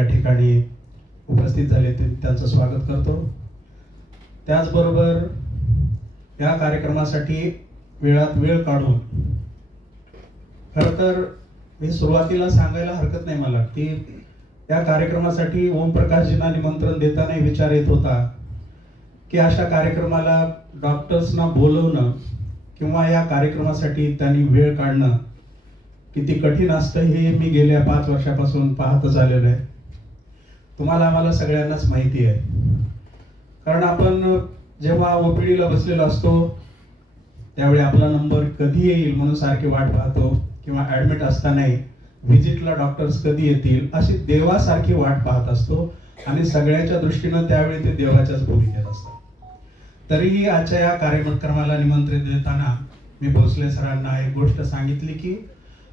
या ठिकाणी उपस्थित झाले त्यांचं स्वागत करतो। त्याचबरोबर या कार्यक्रमासाठी वेळात वेळ काढून, खरं तर मी सुरुवातीला सांगायला हरकत नाही मला की या कार्यक्रमासाठी ओमप्रकाशजींना निमंत्रण देताना विचार येत होता की अशा कार्यक्रमाला डॉक्टर्सना बोलवणं किंवा या कार्यक्रमासाठी त्यांनी वेळ काढणं किती कठीण असतं हे मी गेल्या 5 वर्षापासून पाहतच आलेलो आहे। तुम्हाला आम्हाला सगळ्यांनाच माहिती आहे, कारण आपण जेव्हा ओपीडीला बसलेलो असतो त्यावेळी आपला नंबर कधी येईल म्हणून सारखी वाट पाहतो, किंवा ॲडमिट असतानाही व्हिजिटला डॉक्टर्स कधी येतील अशी देवासारखी वाट पाहत असतो, आणि सगळ्याच्या दृष्टीनं त्यावेळी ते देवाच्याच भूमिकेत असतात। तरीही आजच्या या कार्यक्रमाला निमंत्रण देताना मी भोसले सरांना एक गोष्ट सांगितली की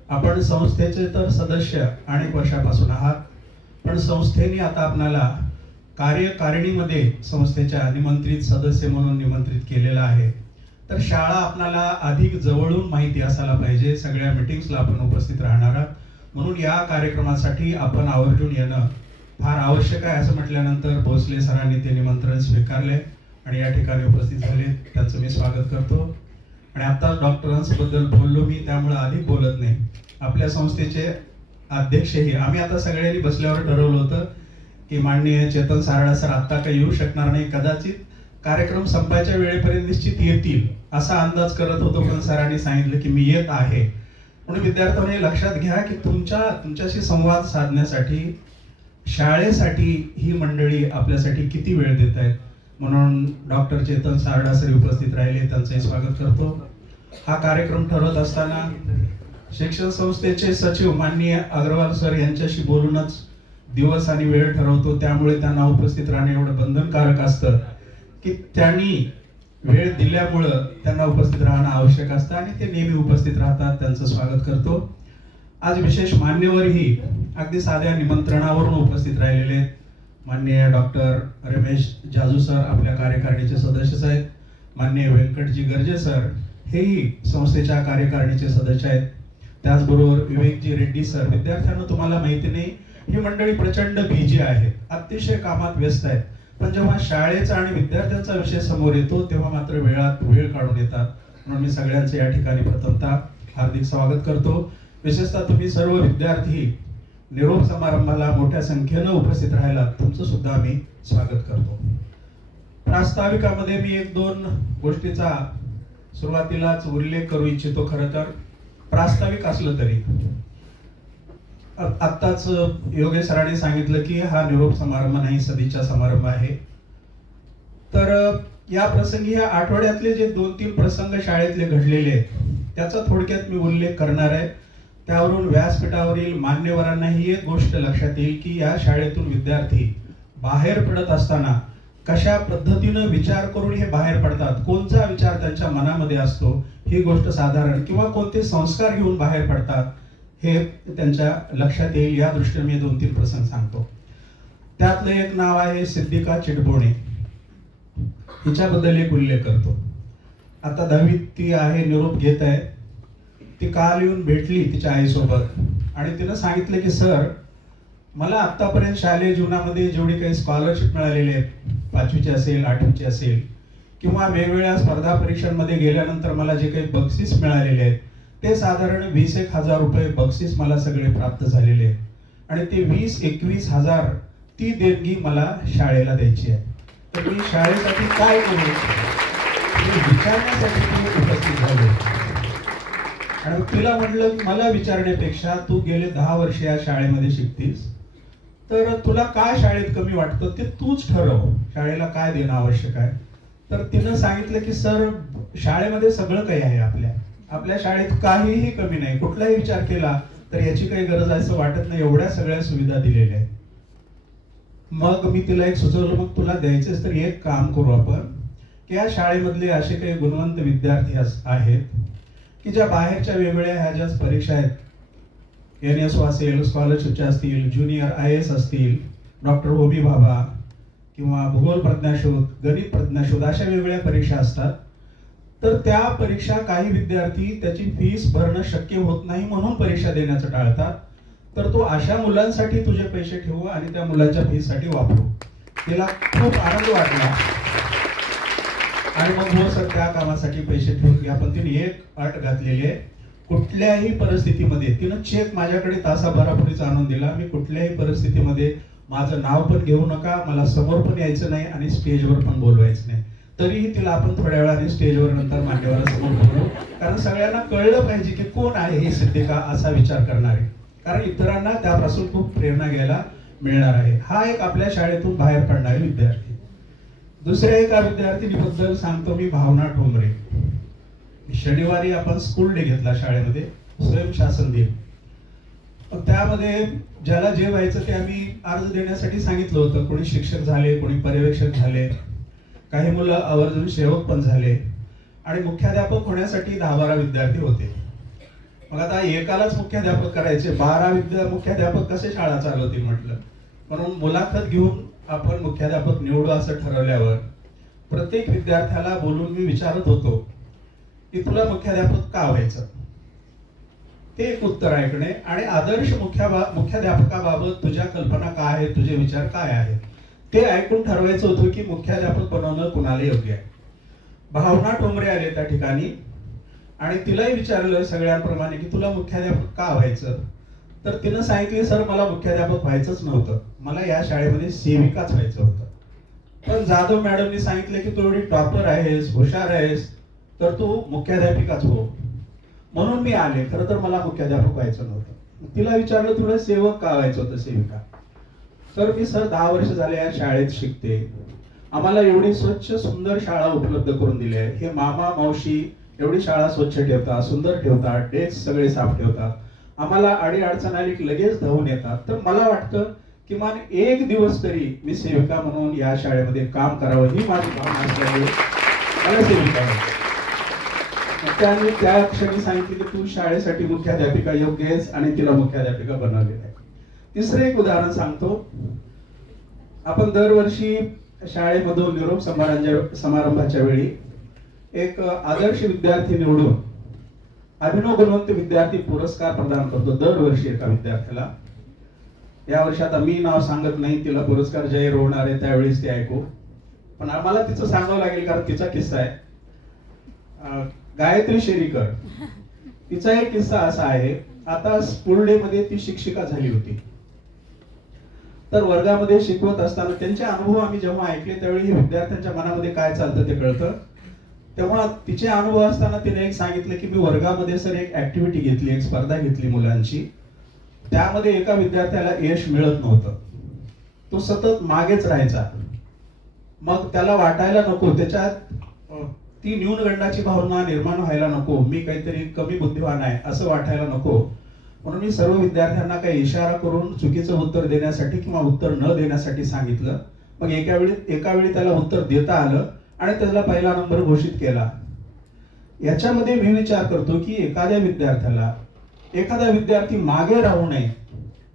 आपण संस्थेचे तर सदस्य अनेक वर्षापासून आहात, पण संस्थेने आता आपणाला कार्यकारिणीमध्ये संस्थेच्या निमंत्रित सदस्य म्हणून निमंत्रित केलेला आहे। तर शाळा आपणाला अधिक जवळून माहिती असायला पाहिजे, सगळ्या मीटिंग्सला आपण उपस्थित राहणार आहात, म्हणून या कार्यक्रमासाठी आपण आवर्जून येणं फार आवश्यक आहे असं म्हटल्यानंतर भोसले सरांनी ते निमंत्रण स्वीकारले आणि या ठिकाणी उपस्थित झाले, त्यांचं मी स्वागत करतो। आणि आता डॉक्टरांबद्दल बोललो मी, त्यामुळे अधिक बोलत नाही। आपल्या संस्थेचे अध्यक्षही आम्ही आता सगळ्यांनी बसल्यावर ठरवलं होतं की माननीय चेतन सारडा सर आता काही येऊ शकणार नाही, कदाचित कार्यक्रम संपायच्या वेळेपर्यंत निश्चित येतील असा अंदाज करत होतो, पण सरांनी सांगितलं की मी येत आहे। म्हणून विद्यार्थ्यांनी लक्षात घ्या की तुमच्याशी संवाद साधण्यासाठी शाळेसाठी ही मंडळी आपल्यासाठी किती वेळ देत आहेत, म्हणून डॉक्टर चेतन सारडा सर उपस्थित राहिले, त्यांचे स्वागत करतो। हा कार्यक्रम ठरवत असताना शिक्षण संस्थेचे सचिव माननीय अग्रवाल सर यांच्याशी बोलूनच दिवस आणि वेळ ठरवतो, त्यामुळे त्यांना उपस्थित राहणे एवढं बंधनकारक असतं की त्यांनी वेळ दिल्यामुळं त्यांना उपस्थित राहणं आवश्यक असतं आणि ते नेहमी उपस्थित राहतात, त्यांचं स्वागत करतो। आज विशेष मान्यवरही अगदी साध्या निमंत्रणावरून उपस्थित राहिलेले आहेत। माननीय डॉक्टर रमेश जाजू सर आपल्या कार्यकारिणीचे सदस्य आहेत, माननीय व्यंकटजी गर्जे सर हेही संस्थेच्या कार्यकारिणीचे सदस्य आहेत, त्याचबरोबर विवेकजी रेड्डी सर। विद्यार्थ्यांना तुम्हाला माहिती नाही ही मंडळी प्रचंड बिझी आहेत, अतिशय कामात व्यस्त आहेत, पण जेव्हा शाळेचा आणि विद्यार्थ्यांचा विषय समोर येतो तेव्हा मात्र वेळात वेळ काढून येतात, म्हणून मी सगळ्यांचे या ठिकाणी प्रथमतः हार्दिक स्वागत करतो। विशेषतः तुम्ही सर्व विद्यार्थी निरोप समारंभाला मोठ्या संख्येने उपस्थित राहिला, तुमचं सुद्धा मी स्वागत करतो। प्रास्ताविकामध्ये मी 1-2 गोष्टीचा सुरुवातीलाच उल्लेख करू इच्छितो। खरं तर प्रास्ताविक असलं तरी आत्ताच योगेश सरांनी सांगितलं की हा निरोप समारंभ नाही, सदिच्छा समारंभ आहे। तर या प्रसंगी या आठवड्यातले जे 2-3 प्रसंग शाळेतले घडलेले आहेत त्याचा थोडक्यात मी उल्लेख करणार आहे, त्यावरून व्यासपीठावरील मान्यवरांनाही एक गोष्ट लक्षात येईल की या शाळेतून विद्यार्थी बाहेर पडत असताना कशा पद्धतीने विचार करून हे बाहेर पडतात, कोणता विचार त्यांच्या मनामध्ये असतो ही गोष्ट साधारण, किंवा कोणते संस्कार घेऊन बाहेर पडतात हे त्यांच्या लक्षात येईल, या दृष्टीने मी 2-3 प्रसंग सांगतो। त्यातलं एक नाव आहे सिद्धिका चिटबोणे, हिच्याबद्दल एक उल्लेख करतो। आता 10वीत ती आहे, निरोप घेत आहे। ती काल येऊन भेटली तिच्या आईसोबत आणि तिनं सांगितलं की सर मला आतापर्यंत शालेय जीवनामध्ये जेवढी काही स्कॉलरशिप मिळालेली आहे, 5वीची असेल 8वीची असेल, किंवा वेगवेगळ्या स्पर्धा परीक्षांमध्ये गेल्यानंतर मला जे काही बक्षीस मिळालेले आहेत ते साधारण 20-21 रुपये बक्षीस मला सगळे प्राप्त झालेले आहेत, आणि ते 20-21 हजार ती देणगी मला शाळेला द्यायची आहे। तर मी शाळेसाठी काय करू हे विचारण्यासाठी तुम्ही उपस्थित झाले, आणि तिला म्हटलं मला विचारण्यापेक्षा तू गेले 10 वर्ष या शाळेमध्ये शिकतीस, तर तुला काय शाळेत कमी वाटतं ते तूच ठरव, शाळेला काय देणं आवश्यक आहे। तर तिनं सांगितलं की सर शाळेमध्ये सगळं काही आहे, आपल्या शाळेत काहीही कमी नाही, कुठलाही विचार केला तर याची काही गरज आहे असं वाटत नाही, एवढ्या सगळ्या सुविधा दिलेल्या आहेत। मग मी तिला एक सुचवलं, मग तुला द्यायचंच तर एक काम करू आपण की या शाळेमधले असे काही गुणवंत विद्यार्थी आहेत की ज्या बाहेरच्या वेगवेगळ्या ह्या ज्या परीक्षा आहेत, NSO असेल, स्कॉलरशिपच्या असतील, ज्युनियर IAS असतील, डॉक्टर होमी भाभा किंवा भूगोल प्रज्ञाशोध, गणित प्रज्ञाशोध, अशा वेगवेगळ्या परीक्षा असतात। तर त्या परीक्षा काही विद्यार्थी त्याची फीस भरणं शक्य होत नाही म्हणून परीक्षा देण्याचं टाळतात, तर तू अशा मुलांसाठी तुझे पैसे ठेवू आणि त्या मुलांच्या फीसाठी वापरू. तिला खूप आनंद वाटला आणि मग हो सर त्या कामासाठी पैसे ठेवून घ्या. पण तिने एक अट घातलेली आहे, कुठल्याही परिस्थितीमध्ये तिनं चेक माझ्याकडे तासाभरापूर्वीच आणून दिला. मी कुठल्याही परिस्थितीमध्ये माझं नाव पण घेऊ नका, मला समोर पण यायचं नाही आणि स्टेजवर पण बोलवायचं नाही. तरीही तिला आपण थोड्या वेळाने स्टेजवर नंतर मान्यवरांसमोर बोलवू, कारण सगळ्यांना कळलं पाहिजे की कोण आहे ही सिद्धिका असा विचार करणारे, कारण इतरांना त्यापासून खूप प्रेरणा घ्यायला मिळणार आहे. हा एक आपल्या शाळेतून बाहेर पडणारे विद्यार्थी. दुसऱ्या एका विद्यार्थिनीबद्दल सांगतो मी, भावना ठोंबरे. शनिवारी आपण स्कूल डे घेतला शाळेमध्ये, स्वयंशासन दिन. त्यामध्ये ज्याला जे व्हायचं ते आम्ही अर्ज देण्यासाठी सांगितलं होतं. कोणी शिक्षक झाले, कोणी पर्यवेक्षक झाले, काही मुलं आवर्जून सेवक पण झाले आणि मुख्याध्यापक होण्यासाठी 10-12 विद्यार्थी होते. मग आता एकालाच मुख्याध्यापक करायचे, 12 मुख्याध्यापक कसे शाळा चालवतील म्हटलं. म्हणून मुलाखत घेऊन आपण मुख्याध्यापक निवडू असं ठरवल्यावर प्रत्येक विद्यार्थ्याला बोलून मी विचारत होतो की तुला मुख्याध्यापक का व्हायचं, ते एक उत्तर ऐकणे आणि आदर्श मुख्याध्यापकाबाबत तुझ्या कल्पना काय आहेत, तुझे विचार काय आहेत ते ऐकून ठरवायचं होतं की मुख्याध्यापक बनवणं कुणाला योग्य आहे. भावना ठोंबरे आले त्या ठिकाणी आणि तिलाही विचारलं सगळ्यांप्रमाणे की तुला मुख्याध्यापक का व्हायचं. तर तिनं सांगितले, सर मला मुख्याध्यापक व्हायचंच नव्हतं, मला या शाळेमध्ये सेविकाच व्हायचं होतं. पण जाधव मॅडमनी सांगितलं की तू एवढी टॉपर आहेस, हुशार आहेस, तर तू मुख्याध्यापिकाच हो. म्हणून मी आले, खरं तर मला मुख्याध्यापक व्हायचं नव्हतं. तिला विचारलं तुला सेवक का व्हायचं होतं, सेविका. तर मी सर 10 वर्ष झाले या शाळेत शिकते, आम्हाला एवढी स्वच्छ सुंदर शाळा उपलब्ध करून दिली आहे. हे मामा मावशी एवढी शाळा स्वच्छ ठेवतात, सुंदर ठेवतात, डेस्क सगळे साफ ठेवतात, आम्हाला अडी अडचण आली की लगेच धावून येतात. तर मला वाटतं किमान एक दिवस तरी मी सेविका म्हणून या शाळेमध्ये काम करावं ही माझी भावना असल्यामुळे मला सेविका व्हायचं. त्यांनी त्या क्षणी सांगितले की तू शाळेसाठी मुख्याध्यापिका योग्य आहेस आणि तिला मुख्याध्यापिका बनवलेलं आहे. तिसरं एक उदाहरण सांगतो. आपण दरवर्षी शाळेमधून निरोप समारंभाच्या वेळी एक आदर्श विद्यार्थी निवडून अभिनव गुणवंत विद्यार्थी पुरस्कार प्रदान करतो दरवर्षी एका विद्यार्थ्याला. या वर्षी आता मी नाव सांगत नाही, तिला पुरस्कार जाहीर होणार आहे त्यावेळेस ते ऐकू, पण आम्हाला तिचं सांगावं लागेल कारण तिचा किस्सा आहे. गायत्री शेरीकर, तिचा एक किस्सा असा आहे. आता स्कूल डे मध्ये ती शिक्षिका झाली होती, तर वर्गामध्ये शिकवत असताना त्यांचे अनुभव आम्ही जेव्हा ऐकले त्यावेळी विद्यार्थ्यांच्या मनामध्ये काय चालतं ते कळतं. तेव्हा तिचे अनुभव असताना तिने एक सांगितलं की मी वर्गामध्ये सर एक ऍक्टिव्हिटी घेतली, एक स्पर्धा घेतली मुलांची, त्यामध्ये एका विद्यार्थ्याला यश मिळत नव्हतं, तो सतत मागेच राहायचा. मग त्याला वाटायला नको, त्याच्यात ती न्यूनगंडाची भावना निर्माण व्हायला नको, मी काहीतरी कमी बुद्धिवान आहे असं वाटायला नको. म्हणून मी सर्व विद्यार्थ्यांना काही इशारा करून चुकीचं उत्तर देण्यासाठी किंवा उत्तर न देण्यासाठी सांगितलं. मग एका वेळी त्याला उत्तर देता आलं आणि त्याला पहिला नंबर घोषित केला. याच्यामध्ये मी विचार करतो की एखादा विद्यार्थी मागे राहू नये,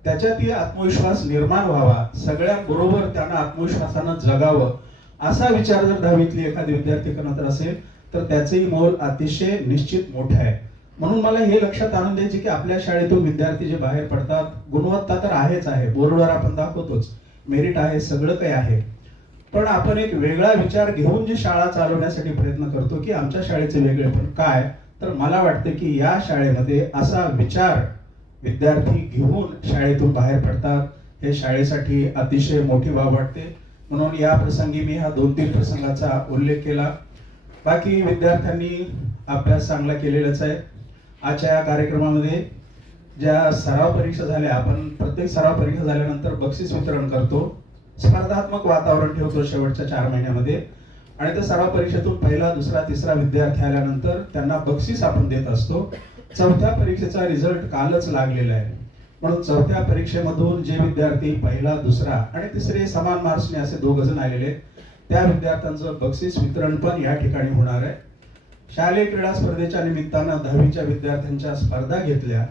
त्याच्यात आत्मविश्वास निर्माण व्हावा, सगळ्यांबरोबर त्यानं आत्मविश्वासानं जगावं असा विचार जर 10वीतली एखादी विद्यार्थी करत असेल तर त्याचंही मोल अतिशय निश्चित मोठं आहे. म्हणून मला हे लक्षात आणून द्यायचे की आपल्या शाळेतून विद्यार्थी जे बाहेर पडतात, गुणवत्ता तर आहेच आहे, बोर्डवर आपण दाखवतोच, मेरिट आहे, सगळं काही आहे, पण आपण एक वेगळा विचार घेऊन जी शाळा चालवण्यासाठी प्रयत्न करतो की आमच्या शाळेचे वेगळे पण काय. तर मला वाटतं की या शाळेमध्ये असा विचार विद्यार्थी घेऊन शाळेतून बाहेर पडतात, हे शाळेसाठी अतिशय मोठी बाब वाटते. म्हणून या प्रसंगी मी हा 2-3 प्रसंगाचा उल्लेख केला. बाकी विद्यार्थ्यांनी अभ्यास चांगला केलेलाच आहे. आजच्या या कार्यक्रमामध्ये ज्या सराव परीक्षा झाल्या, आपण प्रत्येक सराव परीक्षा झाल्यानंतर बक्षीस वितरण करतो, स्पर्धात्मक वातावरण ठेवतो शेवटच्या 4 महिन्यामध्ये आणि त्या सराव परीक्षेतून पहिला, दुसरा, तिसरा विद्यार्थी आल्यानंतर त्यांना बक्षीस आपण देत असतो. 4थ्या परीक्षेचा रिझल्ट कालच लागलेला आहे, म्हणून 4थ्या परीक्षेमधून जे विद्यार्थी पहिला, दुसरा आणि तिसरे समान मार्क्सने असे 2 जण आलेले, त्या विद्यार्थ्यांचं बक्षीस वितरण पण या ठिकाणी होणार आहे. शालेय क्रीडा स्पर्धेच्या निमित्तानं 10वीच्या विद्यार्थ्यांच्या स्पर्धा घेतल्या,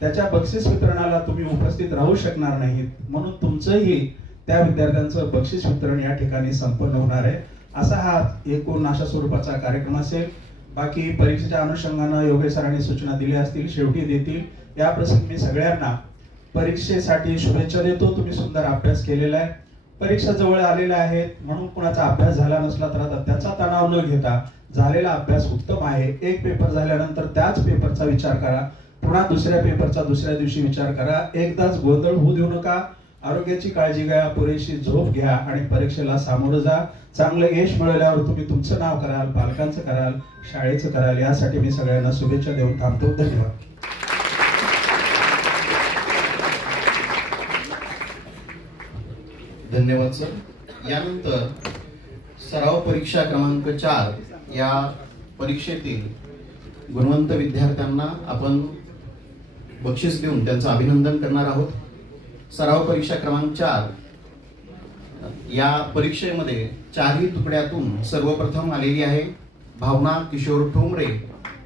त्याच्या बक्षीस वितरणाला तुम्ही उपस्थित राहू शकणार नाहीत, म्हणून तुमचंही त्या विद्यार्थ्यांचं बक्षीस वितरण या ठिकाणी संपन्न होणार आहे. असा हा एकूण अशा स्वरूपाचा कार्यक्रम असेल. बाकी परीक्षेच्या अनुषंगानं योगेश सरांनी सूचना दिल्या असतील, शेवटी देतील. या प्रसंगी मी सगळ्यांना परीक्षेसाठी शुभेच्छा देतो. तुम्ही सुंदर अभ्यास केलेला आहे. परीक्षा जवळ आलेल्या आहेत म्हणून कुणाचा अभ्यास झाला नसला तर आता त्याचा तणाव न घेता झालेला अभ्यास उत्तम आहे. एक पेपर झाल्यानंतर त्याच पेपरचा विचार करा. पुन्हा दुसऱ्या पेपरचा दुसऱ्या दिवशी विचार करा. एकदाच गोंधळ होऊ देऊ नका. आरोग्याची काळजी घ्या, पुरेशी झोप घ्या आणि परीक्षेला सामोरं जा. चांगलं यश मिळवल्यावर तुम्ही तुमचं नाव कराल, पालकांचं कराल, शाळेचं कराल. यासाठी मी सगळ्यांना शुभेच्छा देऊन थांबतो. धन्यवाद. धन्यवाद सर. यानंतर सराव परीक्षा क्रमांक 4 या परीक्षेतील गुणवंत विद्यार्थ्यांना आपण बक्षीस देऊन त्यांचं अभिनंदन करणार आहोत. सराव परीक्षा क्रमांक 4 या परीक्षेमध्ये 4ही तुकड्यातून सर्वप्रथम आलेली आहे भावना किशोर ठोंबरे.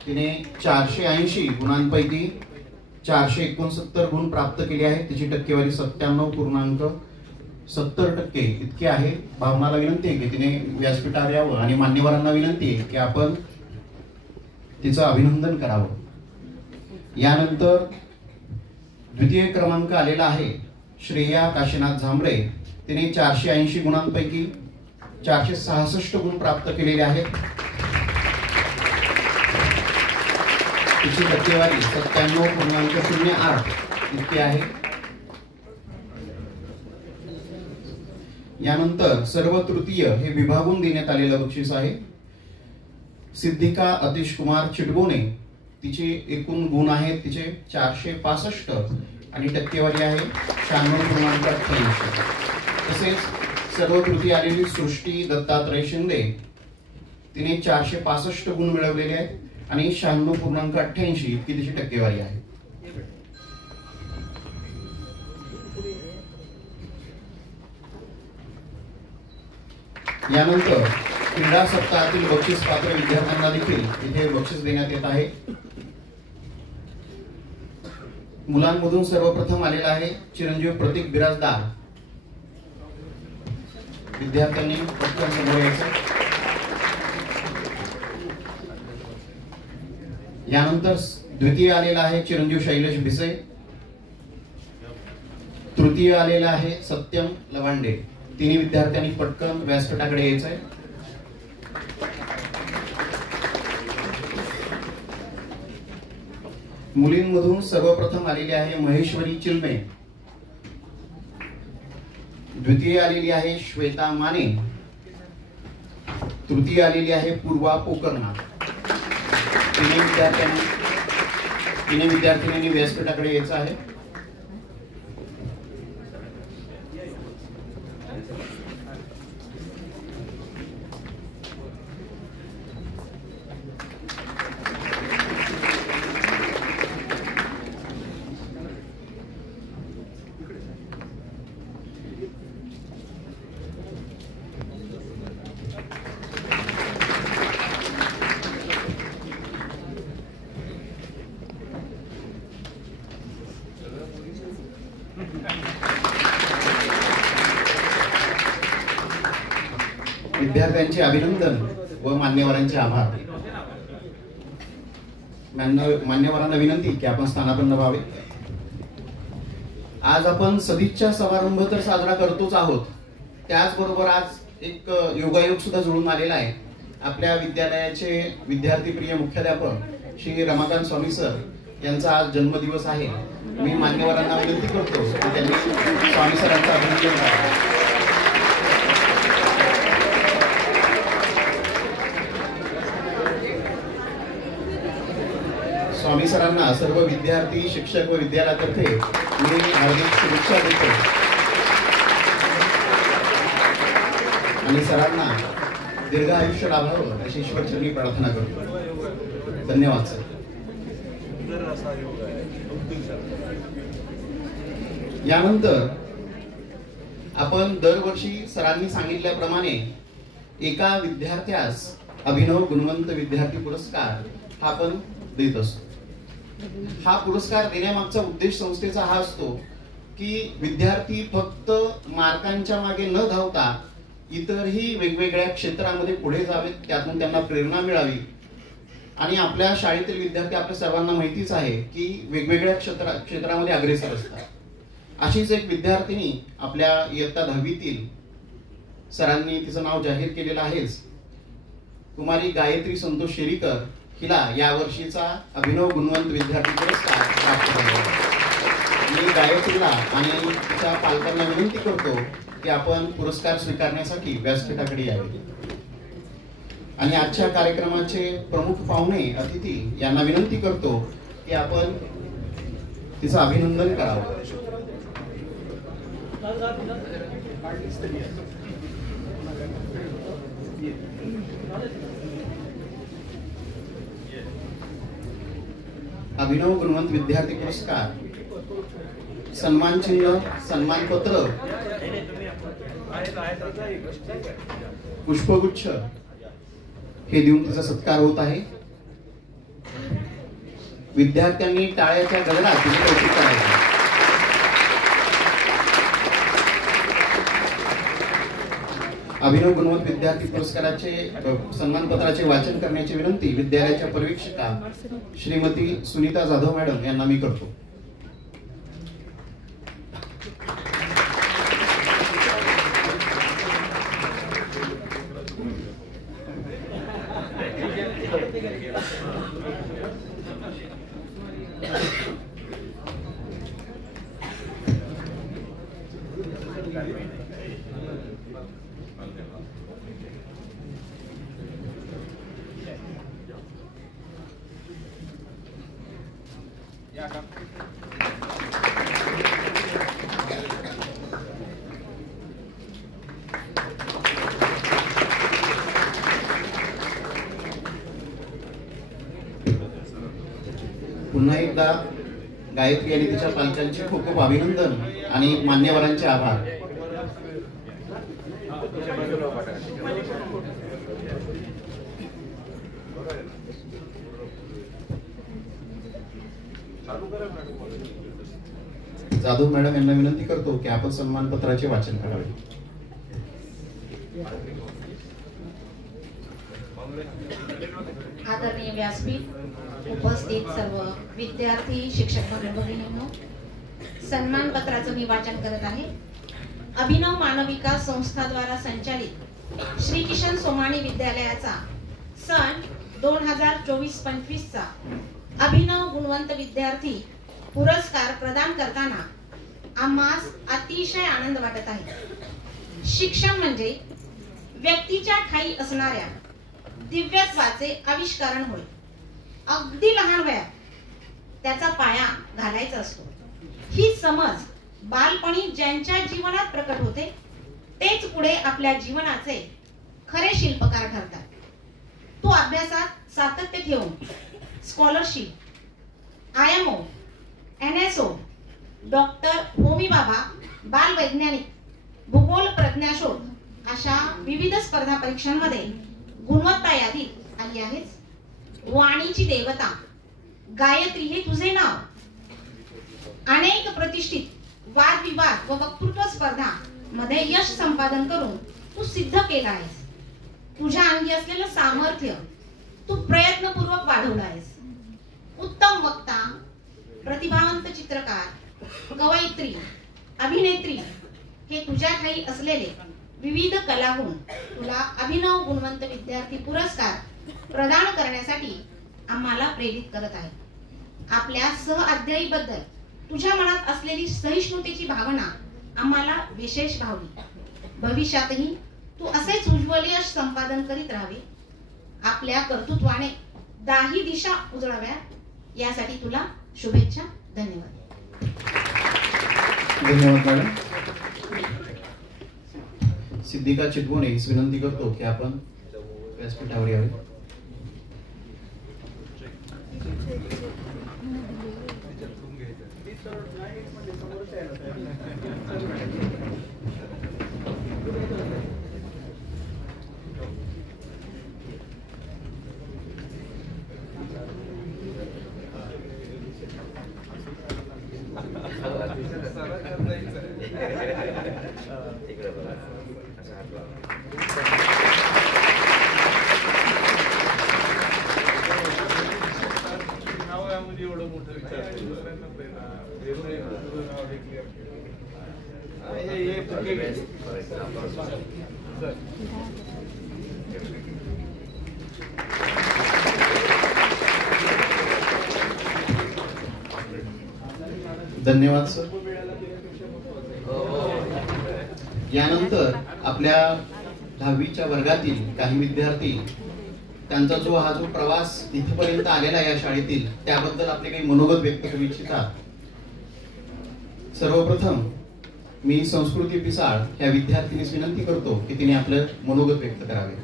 तिने 480 गुणांपैकी 469 गुण प्राप्त केले आहेत. तिची टक्केवारी 97.70% इतकी आहे. भावनाला विनंती आहे की तिने व्यासपीठावर यावं आणि मान्यवरांना विनंती आहे की आपण तिचं अभिनंदन करावं. यानंतर द्वितीय क्रमांक आलेला आहे श्रेया काशीनाथ झांबरे. तिने 480 गुणांपैकी 466 गुण प्राप्त केलेले आहेत. तिची टक्केवारी 97.08 इतकी आहे. यानंतर सर्व तृतीय हे विभागून देण्यात आलेलं बक्षीस आहे सिद्धिका अतिश कुमार चिटगोणे. तिचे एकूण गुण आहेत तिचे 465 आणि टक्केवारी आहे 96.88. तसेच सर्व तृतीय आलेली सृष्टी दत्तात्रय शिंदे. तिने 465 गुण मिळवलेले आहेत आणि 96.88 इतकी तिची टक्केवारी आहे. यानंतर क्रीडा सप्ताहातील बक्षीस पात्र विद्यार्थ्यांना देखील इथे बक्षीस देण्यात येत आहे. मुलांमधून सर्वप्रथम आलेला आहे चिरंजीव प्रतीक बिराजदार. विद्यार्थ्यांनी पटकन समोर यायचं. यानंतर द्वितीय आलेला आहे चिरंजीव शैलेश भिसे. तृतीय आलेला आहे सत्यम लवांडे. तिन्ही विद्यार्थ्यांनी पटकन व्यासपीठाकडे यायचंय. मुलींमधून सर्वप्रथम आलेली आहे महेश्वरी चिलमे. द्वितीय आलेली आहे श्वेता माने. तृतीय आलेली आहे पूर्वा पोकरना. तिने विद्यार्थिनींनी व्यासपीठाकडे यायचं आहे. विद्यार्थ्यांचे अभिनंदन व मान्यवरांचे आभार. मान्यवरांना विनंती की आपण स्थानापन्न व्हावे. आज आपण सदिच्छा समारंभ तर साजरा करतोच आहोत, त्याचबरोबर आज एक योगायोग सुद्धा जुळून आलेला आहे. आपल्या विद्यालयाचे विद्यार्थीप्रिय मुख्याध्यापक श्री रमाकांत स्वामी सर यांचा आज जन्मदिवस आहे. मी मान्यवरांना विनंती करतो की त्यांनी स्वामी सरांचा अभिनंदन करावे. स्वामी सरांना सर्व विद्यार्थी, शिक्षक व विद्यालयातर्फे मी हार्दिक शुभेच्छा देतो आणि सरांना दीर्घ आयुष्य लाभावं अशी ईश्वरचरणी प्रार्थना करतो. धन्यवाद सर. यानंतर आपण दरवर्षी सरांनी सांगितल्याप्रमाणे एका विद्यार्थ्यास अभिनव गुणवंत विद्यार्थी पुरस्कार हा आपण देत असतो. हा पुरस्कार देण्यामागचा उद्देश संस्थेचा हा असतो की विद्यार्थी फक्त मार्कांच्या मागे न धावता इतरही वेगवेगळ्या क्षेत्रामध्ये पुढे जावेत, त्यातून त्यांना प्रेरणा मिळावी. आणि आपल्या शाळेतील विद्यार्थी आपल्या सर्वांना माहितीच आहे की वेगवेगळ्या क्षेत्रामध्ये अग्रेसर असतात. अशीच एक विद्यार्थिनी आपल्या इयत्ता 10वीतील सरांनी तिचं नाव जाहीर केलेलं आहेच, कुमारी गायत्री संतोष शेरीकर, हिला या वर्षीचा अभिनव गुणवंत विद्यार्थी पुरस्कार प्राप्त झाला. मी गायत्रीला आणि तिच्या पालकांना विनंती करतो की आपण पुरस्कार स्वीकारण्यासाठी व्यासपीठाकडे यावे. आणि आजच्या कार्यक्रमाचे प्रमुख पाहुणे अतिथी यांना विनंती करतो की आपण तिचं अभिनंदन करावं. अभिनव गुणवंत विद्यार्थी पुरस्कार, सन्मान चिन्ह, सन्मानपत्र, पुष्पगुच्छ हे देऊन तिचा सत्कार होत आहे. विद्यार्थ्यांनी टाळ्याच्या गजरात तिचे कौतुक करायचे. अभिनव गुणवंत विद्यार्थी पुरस्काराचे सन्मानपत्राचे वाचन करण्याची विनंती विद्यालयाच्या पर्यवेक्षिका श्रीमती सुनीता जाधव मॅडम यांना मी करतो. पुन्हा एकदा गायत्री आणि तिच्या पालकांचे खूप खूप अभिनंदन आणि मान्यवरांचे आभार. जाधव मॅडम यांना विनंती करतो की आपण सन्मानपत्राचे वाचन करावे. आदरणीय व्यासपीठ, उपस्थित सर्व विद्यार्थी, शिक्षक भगिनींनो, सन्मान पत्राचं मी वाचन करत आहे. अभिनव मानव विकास संस्था द्वारा संचालित श्री किशन सोमाणी विद्यालयाचा सन 2024-25 चा अभिनव गुणवंत विद्यार्थी पुरस्कार प्रदान करताना आम्हास अतिशय आनंद वाटत आहे. शिक्षण म्हणजे व्यक्तीच्या ठायी असणाऱ्या दिव्यत्वाचे आविष्करण होय. अगदी लहान वयात त्याचा पाया घालायचा असतो. ही समज बालपणी ज्यांच्या जीवनात प्रकट होते तेच पुढे आपल्या जीवनाचे खरे शिल्पकार ठरतात. तो अभ्यासात सातत्य ठेवून scholarship, IMO, NSO, doctor Homi बाबा बाल वैज्ञानिक, भूगोल प्रज्ञाशोध अशा विविध स्पर्धा परीक्षांमध्ये गुणवत्ता यादीत आली आहेच. वाणीची देवता गायत्री हे तुझे नाव. अनेक प्रतिष्ठित वादविवाद व वक्तृत्व स्पर्धा मध्ये यश संपादन करून तू सिद्ध केला आहेस. तुझ्या अंगी असलेलं सामर्थ्य तू प्रयत्नपूर्वक वाढवलं आहेस. उत्तम वक्ता, प्रतिभावंत चित्रकार, कवयित्री, अभिनेत्री हे तुझ्या ठायी असलेले विविध कलागुण तुला अभिनव गुणवंत विद्यार्थी पुरस्कार प्रदान करण्यासाठी आम्हाला प्रेरित करत आहे. आपल्या सहअध्यायीबद्दल तुझ्या मनात असलेली सहिष्णुतेची भावना आम्हाला विशेष भावली. भविष्यातही तू असेच उज्ज्वल यश संपादन करीत राहावे. आपल्या कर्तृत्वाने दाही दिशा उजळाव्या यासाठी तुला शुभेच्छा. धन्यवाद. धन्यवाद मॅडम. सिद्धिका चिटगोणे हिच विनंती करतो की आपण व्यासपीठावर यावे. एवढं मोठं विचार the best, for example. धन्यवाद सर. यानंतर आपल्या 10वीच्या वर्गातील काही विद्यार्थी त्यांचा हा जो प्रवास इथपर्यंत आलेला या शाळेतील त्याबद्दल आपले काही मनोगत व्यक्त करू इच्छितात. सर्वप्रथम मी संस्कृती पिसाळ या विद्यार्थिनीस विनंती करतो की तिने आपलं मनोगत व्यक्त करावे.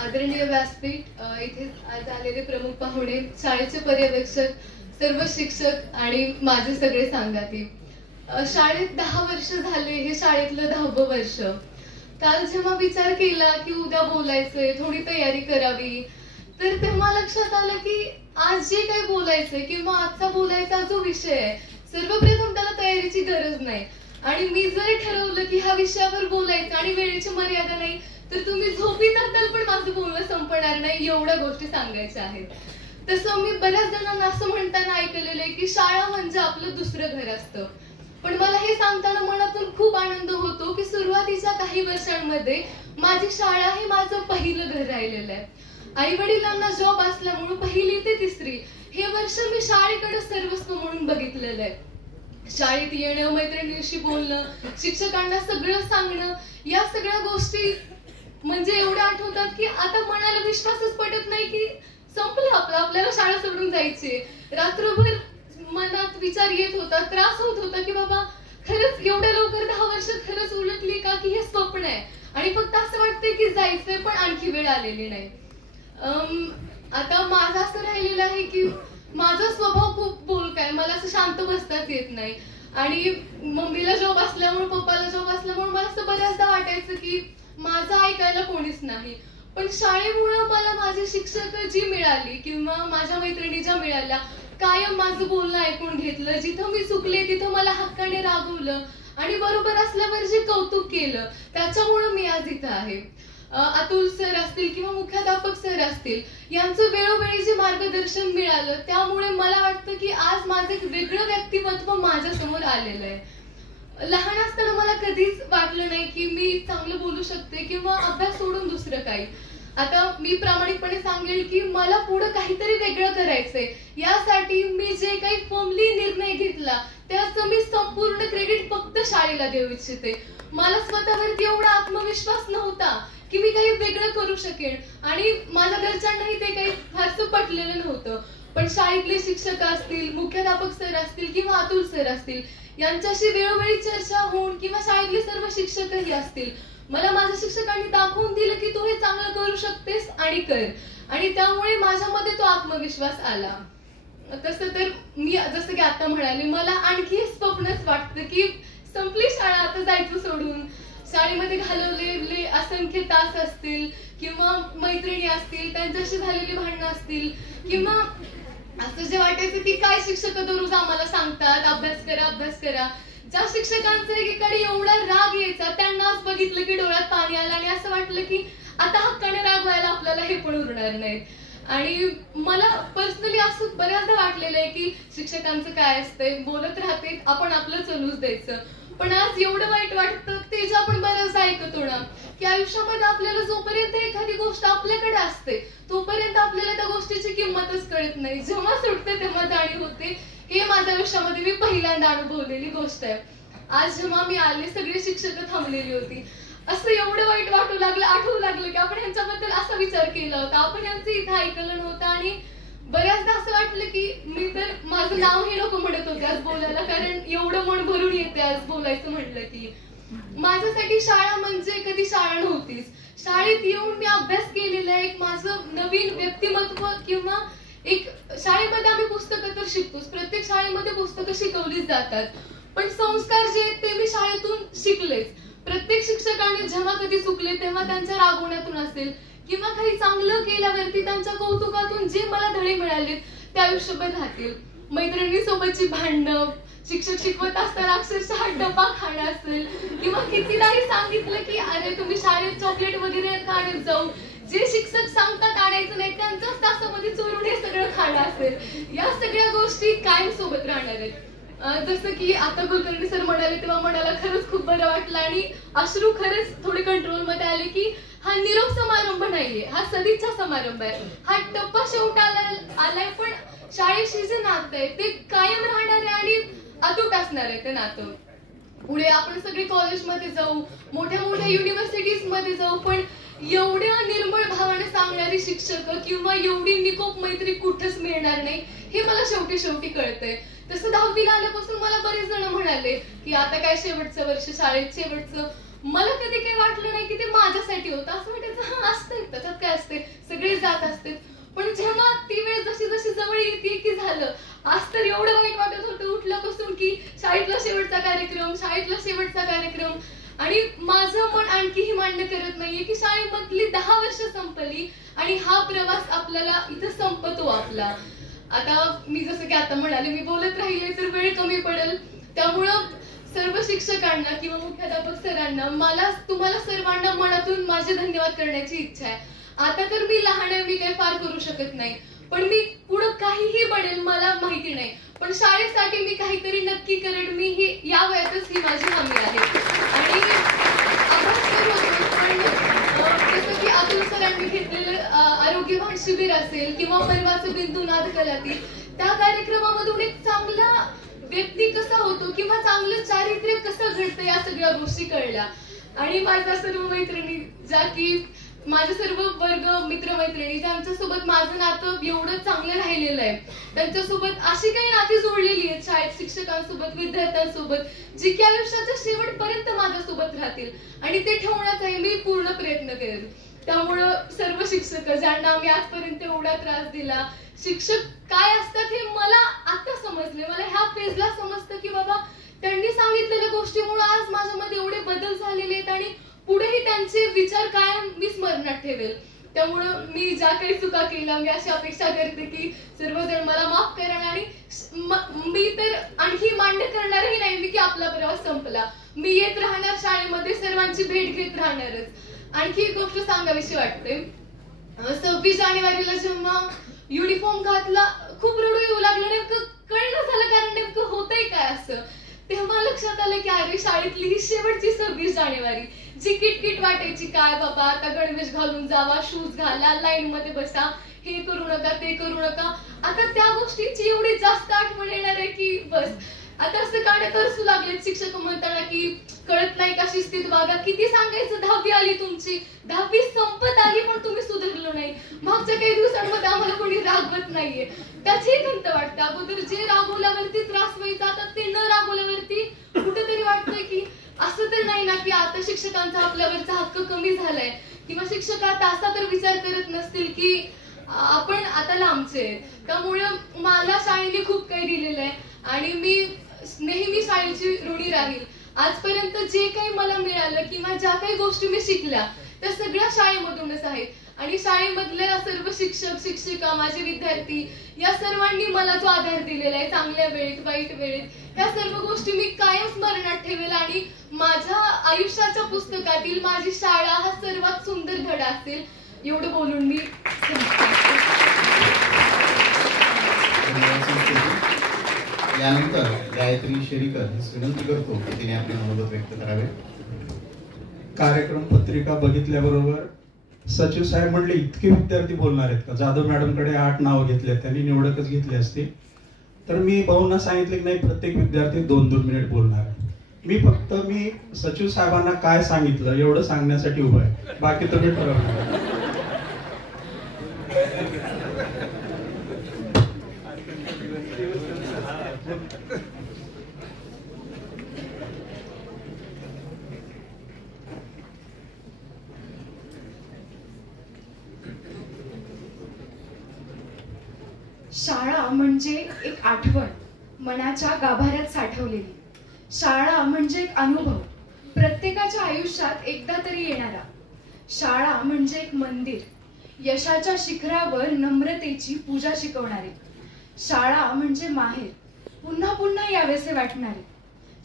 आदरणीय व्यासपीठ, इथे आज आलेले प्रमुख पाहुणे, शाळेचे पर्यवेक्षक, सर्व शिक्षक आणि माझे सगळे सांगाती. शाळेत 10 वर्ष झाले, हे शाळेतलं 10वं वर्ष. काल जेव्हा विचार केला की उद्या बोलायचंय, थोडी तयारी करावी, तर तेव्हा लक्षात आलं की आज जे काही बोलायचंय किंवा आजचा बोलायचा जो विषय आहे, सर्वप्रथम त्याला तयारीची गरज नाही. आणि मी जर ठरवलं की ह्या विषयावर बोलायचं आणि वेळेची मर्यादा नाही, तर तुम्ही झोपी जाताल पण माझं बोलणं संपणार नाही, एवढ्या गोष्टी सांगायच्या आहेत. तसं मी बऱ्याच जणांना असं म्हणताना ऐकलेलं आहे की शाळा म्हणजे आपलं दुसरं घर असतं. पण मला हे सांगताना मनातून खूप आनंद होतो की सुरुवातीच्या काही वर्षांमध्ये माझी शाळा हे माझं पहिलं घर राहिलेलं आहे. आई वडिलांना जॉब असल्यामुळे 1ली ते 3री हे वर्ष मी शाळेकडे सर्वस्व म्हणून बघितलेलं आहे. शाळेत येणं, मैत्रिणींशी बोलणं, शिक्षकांना सगळं सांगणं, या सगळ्या गोष्टी म्हणजे एवढ्या आठवतात की आता मनाला विश्वासच पटत नाही की संपलं आपल्याला शाळा सोडून जायची. रात्रभर मनात विचार येत होता, त्रास होत होता की बाबा खरंच एवढ्या लवकर 10 वर्ष खरंच उलटली का, की हे स्वप्न आहे आणि फक्त असं वाटतंय की जायचंय पण आणखी वेळ आलेली नाही. आता माझं असं राहिलेलं आहे की माझा स्वभाव खूप बोलका आहे, मला असं शांत बसताच येत नाही. आणि मम्मीला जॉब असल्यामुळे, पप्पाला जॉब असल्यामुळे मला असं बऱ्याचदा वाटायचं की माझं ऐकायला कोणीच नाही. पण शाळेमुळे मला माझी शिक्षक जी मिळाली किंवा माझ्या मैत्रिणी ज्या मिळाल्या, कायम माझं बोलणं ऐकून घेतलं, जिथं मी चुकले तिथं मला हक्काने रागवलं आणि बरोबर असल्यावर जे कौतुक केलं, त्याच्यामुळे मी आज इथं आहे. अतुल सर असतील किंवा मुख्याध्यापक सर असतील, यांचं वेळोवेळी जे मार्गदर्शन मिळालं, त्यामुळे मला वाटतं की आज माझं एक वेगळं व्यक्तिमत्व माझ्या समोर आलेलं आहे. लहान असताना मला कधीच वाटलं नाही की मी चांगलं बोलू शकते किंवा अभ्यास सोडून दुसरं काही. आता मी प्रामाणिकपणे सांगेल की मला पुढे काहीतरी वेगळं करायचंय. यासाठी मी जे काही फर्मली निर्णय घेतला त्याचं मी संपूर्ण क्रेडिट फक्त शाळेला देऊ इच्छिते. मला स्वतःवरती एवढा आत्मविश्वास नव्हता की मी काही वेगळं करू शकेन आणि माझ्या घरच्यांनाही ते काही फारसं पटलेलं नव्हतं. पण शाळेतले शिक्षक असतील, मुख्याध्यापक सर असतील किंवा अतुल सर असतील, यांच्याशी वेळोवेळी चर्चा होऊन किंवा शाळेतले सर्व शिक्षकही असतील, मला माझ्या शिक्षकांनी दाखवून दिलं की तू हे चांगलं करू शकतेस आणि कर. आणि त्यामुळे माझ्यामध्ये तो आत्मविश्वास आला. तसं तर मी जसं की आता म्हणाले, मला आणखी स्वप्नच वाटतं की संपली शाळा, आता जायचं सोडून. शाळेमध्ये घालवलेले असंख्य तास असतील किंवा मैत्रिणी असतील, त्यांच्याशी झालेली भांडणं असतील किंवा असं जे वाटायचं की काय शिक्षक दररोज आम्हाला सांगतात अभ्यास करा अभ्यास करा. ज्या शिक्षकांचा एकीकडे एवढा राग यायचा, त्यांना आज बघितलं की डोळ्यात पाणी आलं आणि असं वाटलं की आता हक्काने रागवायला आपल्याला हे पण उरणार नाही. आणि मला पर्सनली असं बऱ्याचदा वाटलेलं आहे की शिक्षकांचं काय असतंय, बोलत राहते, आपण आपलं चलूच द्यायचं. पण आज एवढं वाईट वाटतं, ते जे आपण बऱ्याचदा ऐकतो ना की आयुष्यामध्ये आपल्याला जोपर्यंत एखादी गोष्ट आपल्याकडे असते तोपर्यंत आपल्याला त्या गोष्टीची किंमतच कळत नाही. जेव्हा सुटते तेव्हा जाणीव होते. हे माझ्या आयुष्यामध्ये मी पहिल्यांदा अनुभवलेली गोष्ट आहे. आज जेव्हा मी आले, सगळी शिक्षक थांबलेली होती. असं एवढं वाईट वाटू लागलं, आठवू लागलं की आपण यांच्याबद्दल असा विचार केला होता, आपण यांचं इथं ऐकलं नव्हतं. आणि बऱ्याचदा असं वाटलं की मी तर माझं नाव हे लोक म्हणत होते आज बोलायला, कारण एवढं मन भरून येते आज बोलायचं म्हटलं की. माझ्यासाठी शाळा म्हणजे कधी शाळा नव्हतीच. शाळेत येऊन मी अभ्यास केलेला आहे, एक माझं नवीन व्यक्तिमत्व किंवा एक शाळेमध्ये आम्ही पुस्तकं तर शिकतोच, प्रत्येक शाळेमध्ये पुस्तकं शिकवलीच जातात, पण संस्कार जे आहेत ते मी शाळेतून शिकलेच. प्रत्येक शिक्षकांनी जेव्हा कधी चुकले तेव्हा त्यांच्या रागवण्यातून असेल किंवा काही चांगलं केल्यावरती त्यांच्या कौतुकातून जे मला धडे मिळालेत ते आयुष्यभर राहतील. मैत्रिणीसोबतची भांडणं, शिक्षक शिकवत असताना अक्षरशः डबा खाणं असेल किंवा कितीदाही सांगितलं की अरे तुम्ही शाळेत चॉकलेट वगैरे खाण्यात जाऊ, जे शिक्षक सांगतात आणायचं नाही त्यांच्याच तासामध्ये चोरून हे सगळं खाणं असेल, या सगळ्या गोष्टी कायम सोबत राहणार आहेत. जसं की आता कुलकर्णी सर म्हणाले तेव्हा मनाला खरंच खूप बरं वाटलं आणि अश्रू खरंच थोडे कंट्रोल मध्ये आले की हा निरोप समारंभ नाहीये, हा सदिच्छा समारंभ आहे. हा टप्पा आलाय पण शाळेशी जे नातं आहे ते कायम राहणार आहे आणि अतूट असणार आहे ते नातं. पुढे आपण सगळे कॉलेजमध्ये जाऊ, मोठ्या मोठ्या युनिव्हर्सिटीज मध्ये जाऊ, पण एवढ्या निर्मळ भावाने सांगणारी शिक्षक किंवा एवढी निकोप मैत्री कुठंच मिळणार नाही हे मला शेवटी कळतंय. तसं 10वीला आल्यापासून मला बरेच जण म्हणाले की आता काय शेवटचं वर्ष शाळेत शेवटचं. मला कधी काही वाटलं नाही की ते माझ्यासाठी होतं. असं वाटायचं हा असतंय, त्याच्यात काय असते, सगळे जात असते. पण जेव्हा ती वेळ जशी जशी जवळ येते की झालं, आज तर एवढं वाईट वाटत होतं उठल्यापासून की शाळेतला शेवटचा कार्यक्रम. आणि माझं मन आणखीही मान्य करत नाहीये की शाळेमधली 10 वर्ष संपली आणि हा प्रवास आपल्याला इथं संपतो आपला. आता मी जसं की आता म्हणाले मी बोलत राहिले तर वेळ कमी पडेल, त्यामुळं सर्व शिक्षकांना किंवा मुख्याध्यापक सरांना मला तुम्हाला सर्वांना मनातून माझे धन्यवाद करण्याची इच्छा आहे. आता तर मी लहान आहे, मी काही फार करू शकत नाही, पण मी पुढं काहीही बनेल मला माहिती नाही, पण शाळेसाठी मी काहीतरी नक्की करेन. मी ही या वयातच ही माझी हमी आहे. आणि अभ्यास तर होतोच, पण जसं की अतुल सरांनी घेतलेलं आरोग्यवान शिबिर असेल किंवा परवाचं बिंदू नाद कलातील त्या कार्यक्रमामधून एक चांगला व्यक्ती कसा होतो किंवा चांगलं चारित्र्य कसं घडतं या सगळ्या गोष्टी कळल्या. आणि माझ्या सर्व मैत्रिणी ज्या की माझे सर्व वर्ग मित्रमैत्रिणी ज्यांच्यासोबत माझं नातं एवढं चांगलं राहिलेलं आहे, त्यांच्यासोबत अशी काही नाती जोडलेली आहेत शाळेत शिक्षकांसोबत, विद्यार्थ्यांसोबत, जी की आयुष्याच्या शेवटपर्यंत माझ्यासोबत राहतील आणि ते ठेवण्याचाही मी पूर्ण प्रयत्न करेन. त्यामुळं सर्व शिक्षक ज्यांना मी आजपर्यंत एवढा त्रास दिला, शिक्षक काय असतात हे मला आता समजले. मला ह्या फेजला समजतं की बाबा त्यांनी सांगितलेल्या गोष्टीमुळे आज माझ्यामध्ये एवढे बदल झालेले आहेत आणि पुढेही त्यांचे विचार कायम मी स्मरणात ठेवेल. त्यामुळं मी ज्या काही चुका केल्या मी अशी अपेक्षा करते की सर्वजण मला माफ करा आणि मी तर आणखी मान्य करणारही नाही मी की आपला प्रवास संपला. मी येत राहणार शाळेमध्ये, सर्वांची भेट घेत राहणारच. आणखी एक गोष्ट सांगावीशी वाटते. 26 जानेवारीला जेव्हा युनिफॉर्म घातला खूप रडू येऊ लागलं, नेमकं कळलं झालं कारण नेमकं होतंय काय असं. तेव्हा लक्षात आलं की अरे शाळेतली ही शेवटची 26 जानेवारी जी किटकिट वाटायची, काय बाबा आता गणवेश घालून जावा, शूज घाला, लाईन मध्ये बसा, हे करू नका ते करू नका. आता त्या गोष्टीची एवढी जास्त आठवण येणार आहे की बस आता असं काढत असू लागले शिक्षक म्हणताना की कळत नाही का शिस्तीत वागा. किती सांगायचं 10वी आली तुमची, 10वी संपत आली पण तुम्ही सुधारलो नाही. मागच्या काही दिवसांमध्ये आम्हाला कोणी रागवत नाहीये त्याची खंत वाटते. अगोदर जे रागवल्यावरती त्रास व्हायचा आता ते न रागवल्यावरती कुठेतरी वाटतंय की असं तर नाही ना की आता शिक्षकांचा आपल्यावरचा हक्क कमी झालाय किंवा शिक्षक आता असा तर विचार करत नसतील की आपण आता लांबचे. त्यामुळे मला शाळेने खूप काही दिलेलं आहे आणि मी नेहमी शाळेची ऋणी राहील. आजपर्यंत जे काही मला मिळालं किंवा ज्या काही गोष्टी मी शिकल्या त्या सगळ्या शाळेमधूनच आहेत आणि शाळेमधल्या सर्व शिक्षक शिक्षिका माझे विद्यार्थी या सर्वांनी मला जो आधार दिलेला आहे चांगल्या वेळेत वाईट वेळेत, त्या सर्व गोष्टी मी कायम स्मरणात ठेवेल आणि माझ्या आयुष्याच्या पुस्तकातील माझी शाळा हा सर्वात सुंदर धडा असेल. एवढं बोलून मी यानंतर गायत्री शेरीकर विनंती करतो की तिने आपले मनोगत व्यक्त करावे. कार्यक्रम पत्रिका बघितल्याबरोबर सचिव साहेब म्हणले इतके विद्यार्थी बोलणार आहेत का? जाधव मॅडम कडे 8 नावं घेतले, त्यांनी निवडकच घेतली असती. तर मी भाऊंना सांगितले की नाही प्रत्येक विद्यार्थी 2-2 मिनिट बोलणार आहे. मी सचिव साहेबांना काय सांगितलं एवढं सांगण्यासाठी उभा आहे, बाकी तुम्ही ठरवा. शाळा म्हणजे एक आठवण मनाच्या गाभाऱ्यात साठवलेली. शाळा म्हणजे एक अनुभव प्रत्येकाच्या आयुष्यात एकदा तरी येणारा. शाळा म्हणजे एक मंदिर यशाच्या शिखरावर नम्रतेची पूजा शिकवणारे. शाळा म्हणजे माहेर पुन्हा पुन्हा यावेसे वाटणारे.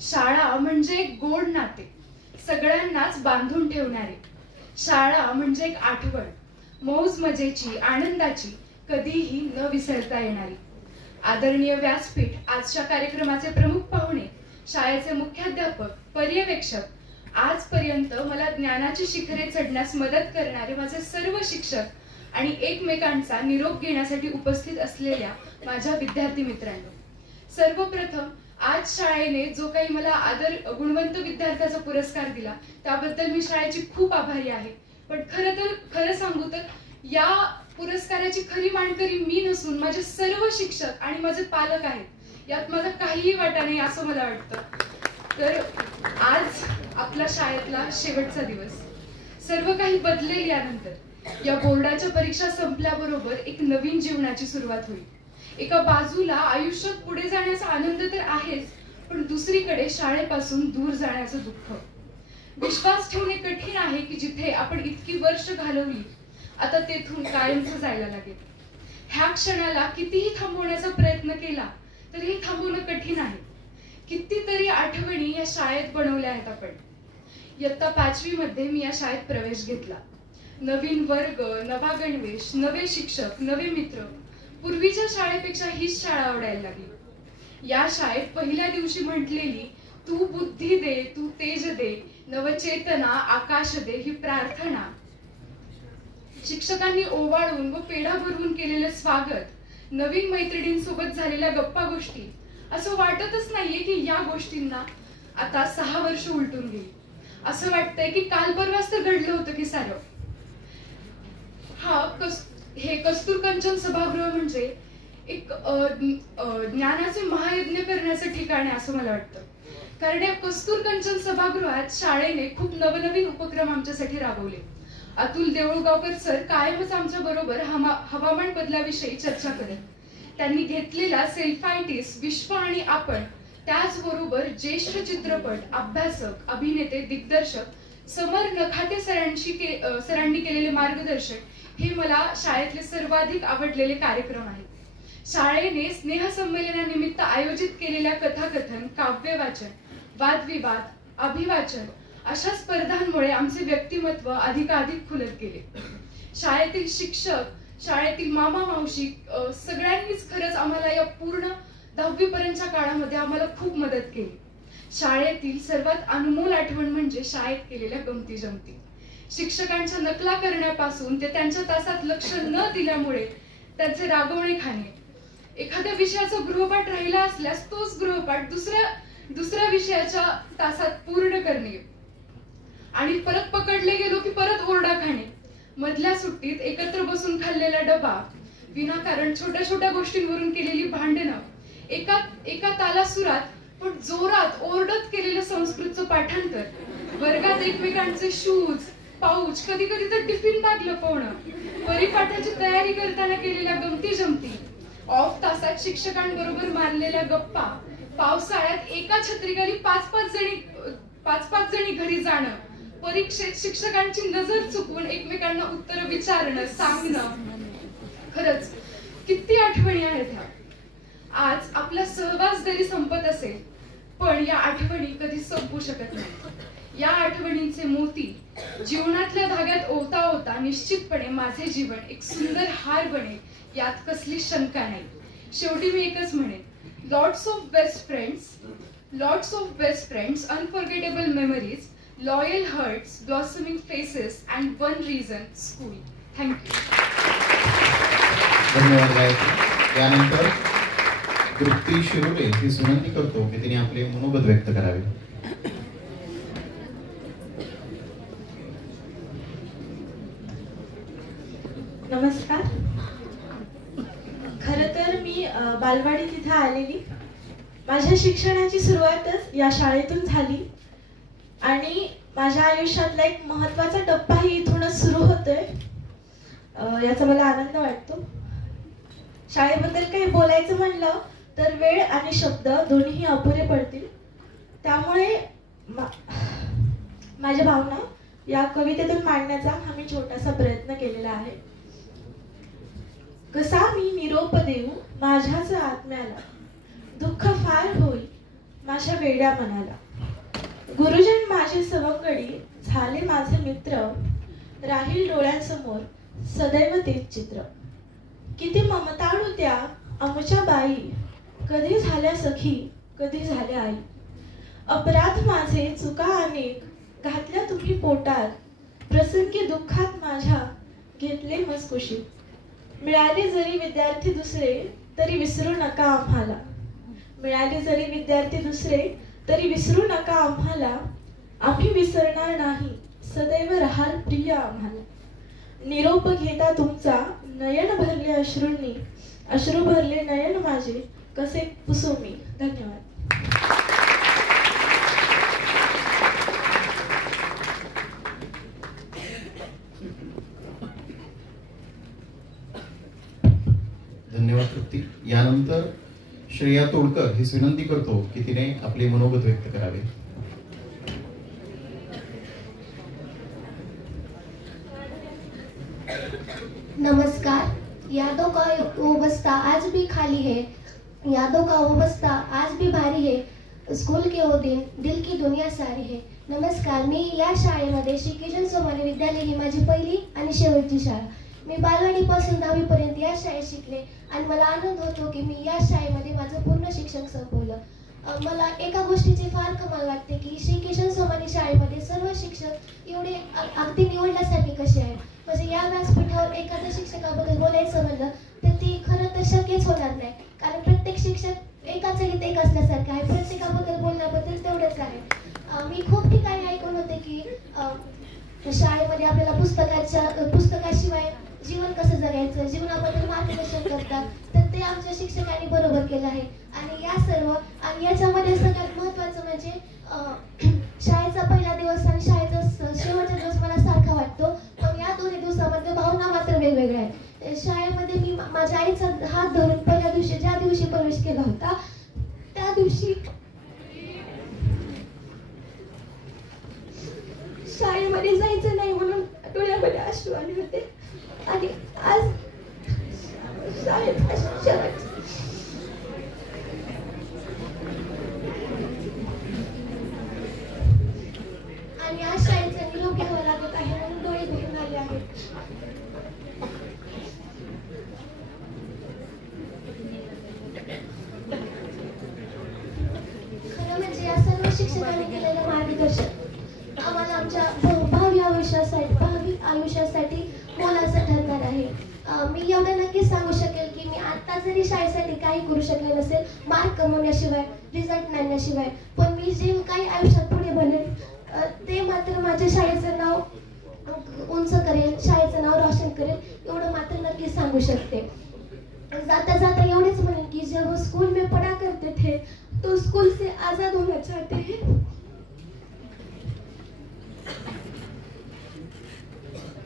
शाळा म्हणजे एक गोड नाते सगळ्यांनाच बांधून ठेवणारे. शाळा म्हणजे एक आठवण मौज मजेची, आनंदाची, कधीही न विसरता येणारी. आदरणीय व्यासपीठ, आजच्या कार्यक्रमाचे प्रमुख पाहुणे, शाळेचे मुख्याध्यापक, पर्यवेक्षक, आजपर्यंत मला ज्ञानाची शिखरे चढण्यास मदत करणारे माझे सर्व शिक्षक आणि एकमेकांचा निरोप घेण्यासाठी उपस्थित असलेल्या माझ्या विद्यार्थी मित्रांनो, सर्वप्रथम आज शाळेने जो काही मला गुणवंत विद्यार्थ्याचा पुरस्कार दिला त्याबद्दल मी शाळेची खूप आभारी आहे. पण खरं सांगू तर या पुरस्काराची खरी मानकरी मी नसून माझे सर्व शिक्षक आणि माझे पालक आहेत. यात माझा काहीही वाटा नाही असं मला वाटतं. तर आज आपला शाळेतला शेवटचा दिवस. सर्व काही बदलेल यानंतर. या बोर्डाच्या परीक्षा संपल्याबरोबर एक नवीन जीवनाची सुरुवात होईल. एका बाजूला आयुष्यात पुढे जाण्याचा आनंद तर आहेच, पण दुसरीकडे शाळेपासून दूर जाण्याचं दुःख. विश्वास ठेवणे कठीण आहे की जिथे आपण इतकी वर्ष घालवली आता तेथून कायमचं जायला लागेल. ह्या क्षणाला कितीही थांबवण्याचा प्रयत्न केला तरी हे थांबवणं कठीण आहे. कितीतरी आठवणी या शाळेत बनवल्या आहेत आपण. इयत्ता 5वी मध्ये मी या शाळेत प्रवेश घेतला. नवीन वर्ग, नवा गणवेश, नवे शिक्षक, नवे मित्र. पूर्वीच्या शाळेपेक्षा हीच शाळा आवडायला लागली. या शाळेत पहिल्या दिवशी म्हटलेली तू बुद्धी दे, तू तेज दे, नवचेतना आकाश दे ही प्रार्थना, शिक्षकांनी ओवाळून व पेढा भरवून केलेलं स्वागत, नवीन मैत्रिणींसोबत झालेल्या गप्पा गोष्टी, असं वाटतच नाहीये की या गोष्टींना आता 6 वर्ष उलटून गेली. असं वाटतंय की काल परवाच तर घडलं होतं की सारं. हे कस्तूर कंचन सभागृह म्हणजे एक ज्ञानाचे महायज्ञ करण्याचं ठिकाण आहे असं मला वाटतं. कारण या कस्तूर कंचन सभागृहात शाळेने खूप नवनवीन उपक्रम आमच्यासाठी राबवले. अतुल देऊळगावकर सर कायमच आमच्या बरोबर हवामान बदलाविषयी चर्चा करत. त्यांनी घेतलेला सेल्फायटिस, विश्व आणि आपण, त्याचबरोबर ज्येष्ठ चित्रपट, अभ्यासक, अभिनेते, दिग्दर्शक समर नखाते सरांनी केलेले मार्गदर्शन हे मला शाळेतले सर्वाधिक आवडलेले कार्यक्रम आहेत. शाळेने स्नेहसंमेलनानिमित्त आयोजित केलेल्या कथाकथन, काव्यवाचन, वादविवाद, अभिवाचन अशा स्पर्धांमुळे आमचे व्यक्तिमत्व अधिकाधिक खुलत गेले. शाळेतील शिक्षक, शाळेतील मामा मावशी सगळ्यांनीच खरंच आम्हाला या पूर्ण 10वी पर्यंतच्या काळामध्ये आम्हाला खूप मदत केली. शाळेतील सर्वात अनमोल आठवण म्हणजे शाळेत केलेल्या गमती जमती. शिक्षकांच्या नकला करण्यापासून ते त्यांच्या तासात लक्ष न दिल्यामुळे त्यांचे रागवणे खाणे, एखाद्या विषयाचा गृहपाठ राहिला असल्यास तोच गृहपाठ दुसऱ्या विषयाच्या तासात पूर्ण करणे आणि परत पकडले गेलो की परत ओरडा खाणे, मधल्या सुट्टीत एकत्र बसून खाल्लेला डबा, विनाकारण छोट्या छोट्या गोष्टींवरून केलेली भांडणं, एका तालासुरात पण जोरात ओरडत केलेलं संस्कृतचं पाठांतर, वर्गात एकमेकांचे शूज, पाऊच, कधी कधी तर टिफिन बॅग लपवणं, परिपाठाची तयारी करताना केलेल्या गमती जमती, ऑफ तासात शिक्षकांबरोबर मारलेल्या गप्पा, पावसाळ्यात एका छत्रीखाली 5-5 जणी घरी जाणं, परीक्षेत शिक्षकांची नजर चुकवून एकमेकांना उत्तर विचारणं, सांगणं. खरंच किती आठवणी आहेत ह्या. आज आपला सहवास जरी संपत असेल पण या आठवणी कधी संपू शकत नाही. या आठवणींचे मोती जीवनातल्या धाग्यात ओवता ओवता निश्चितपणे माझे जीवन एक सुंदर हार बनेल यात कसली शंका नाही. शेवटी मी एकच म्हणेन, lots of best friends, unforgettable memories, loyal hearts, blossoming faces and one reason, school. Thank you. धन्यवाद. यानंतर तृप्ती शिरोळे ही विनंती करतो की तिने आपले मनोगत व्यक्त करावे. नमस्कार. खरं तर मी बालवाडी तिथे आलेली. माझ्या शिक्षणाची सुरुवातच या शाळेतून झाली आणि माझ्या आयुष्यातला एक महत्त्वाचा टप्पाही इथूनच सुरू होतोय. याचा मला आनंद वाटतो. शाळेबद्दल काही बोलायचं म्हणलं तर वेळ आणि शब्द दोन्हीही अपुरे पडतील. त्यामुळे माझ्या भावना या कवितेतून मांडण्याचा हा मी छोटासा प्रयत्न केलेला आहे. कसा मी निरोप देऊ माझ्याच आत्म्याला, दुःख फार होईल माझ्या वेड्या मनाला. गुरुजन माझे सवंगडी झाले माझे मित्र, राहील डोळ्यांसमोर सदैव तेच चित्र. किती ममताळू त्या आमच्या बाई, कधी झाल्या सखी, कधी झाल्या आई. अपराध माझे चुका अनेक घातल्या तुम्ही पोटात, प्रसंगी दुःखात माझ्या घेतले मजकुशीत. मिळाले जरी विद्यार्थी दुसरे तरी विसरू नका आम्हाला. मिळाले जरी विद्यार्थी दुसरे तरी विसरू नका आम्हाला. आम्ही विसरणार नाही, सदैव राहाल प्रिय आम्हाला. निरोप घेता तुमचा नयन भरले अश्रूंनी, अश्रू भरले नयन माझे कसे पुसू मी. धन्यवाद. धन्यवाद तृप्ती. यानंतर श्रेया तोडकर हीच विनंती करतो की तिने आपले मनोगत व्यक्त करावे. नमस्कार. यादों का वो बस्ता आज भी खाली है, यादों का वो बस्ता आज भी भारी है, स्कूल के वो दिन दिल की दुनिया सारी है. नमस्कार. मी या शाळेमध्ये श्री किशन सोमानी विद्यालय ही माझी पहिली आणि शेवटची शाळा. मी बालवाडीपासून 10वी पर्यंत या शाळेत शिकले आणि मला आनंद होतो की मी या शाळेमध्ये माझं पूर्ण शिक्षण संपवलं. मला एका गोष्टीची फार कमाल वाटते की श्री किशन सोमानी शाळेमध्ये सर्व शिक्षक एवढे अगदी निवडल्यासारखे कसे आहेत. म्हणजे या व्यासपीठावर एखाद्या शिक्षकाबद्दल बोलायचं म्हणलं तर ती खरं तर शक्यच होणार नाही, कारण प्रत्येक शिक्षक एकाच वेळी एक असल्यासारखं आहे. प्रत्येकाबद्दल बोलण्याबद्दल तेवढंच आहे. मी खूप ठिकाणी ऐकून होते की शाळेमध्ये आपल्याला पुस्तकाशिवाय जीवन कसं जगायचं, जीवनाबद्दल मार्गदर्शन करतात, तर ते आमच्या शिक्षकांनी बरोबर केलं आहे. आणि या सर्व आणि याच्यामध्ये सगळ्यात महत्त्वाचं म्हणजे शाळेचा पहिला दिवस आणि शाळेचा शेवटचा दिवस मला सारखा वाटतो, पण या दोन्ही दिवसामध्ये भावना मात्र वेगवेगळ्या आहेत. शाळेमध्ये मी माझ्या आईचा हात धरून पहिल्या दिवशी ज्या दिवशी प्रवेश केला होता त्या दिवशी शाळेमध्ये जायचं नाही म्हणून डोळ्यामध्ये अश्रू आले होते. आणि आज शाळेत आणि आज शाळेचा निरोप घ्यावा लागत आहे म्हणून डोळे भरून आले आहेत. खरं म्हणजे या सर्व शिक्षकांनी केलेलं मार्गदर्शन आम्हाला आमच्या भावी आयुष्यासाठी मोलाचं ठरणार आहे. मी एवढं नक्कीच सांगू शकेल की मी आता जरी शाळेसाठी काही करू शकले नसेल, मार्क कमवण्याशिवाय, रिझल्ट आणण्याशिवाय, पण मी जे काही आयुष्यात पुढे बनेल ते मात्र माझ्या शाळेचं नाव उंच करेल, शाळेचं नाव रोशन करेल, एवढं मात्र नक्कीच सांगू शकते. जाता जाता एवढेच म्हणेन की जब स्कूल में पढ़ा करते थे तो स्कूल से आजाद होना चाहते हैं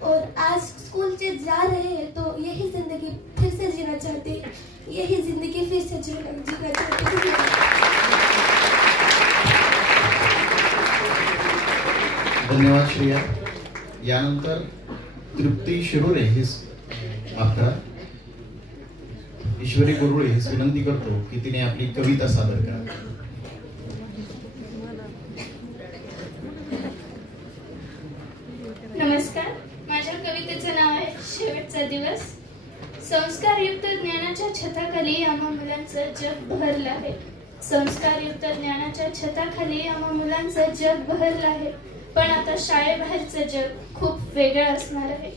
और आज स्कूल से जा रहे हैं तो यही जिंदगी फिर से जीना चाहते हैं, यही जिंदगी फिर से जीना चाहते हैं. धन्यवाद श्रेया. यानंतर तृप्ती शिरोरे हीच ईश्वरी गुरुळे हीच विनंती करतो की तिने आपली कविता सादर करावी. नमस्कार. माझ्या कवितेचं नाव आहे शेवटचा दिवस. संस्कारयुक्त ज्ञानाच्या छताखाली आम्हा मुलांचं जग बहरलं आहे. संस्कारयुक्त ज्ञानाच्या छताखाली आम्हा मुलांचं जग बहरलं आहे. पण आता शाळेबाहेरचं जग खूप वेगळं असणार आहे.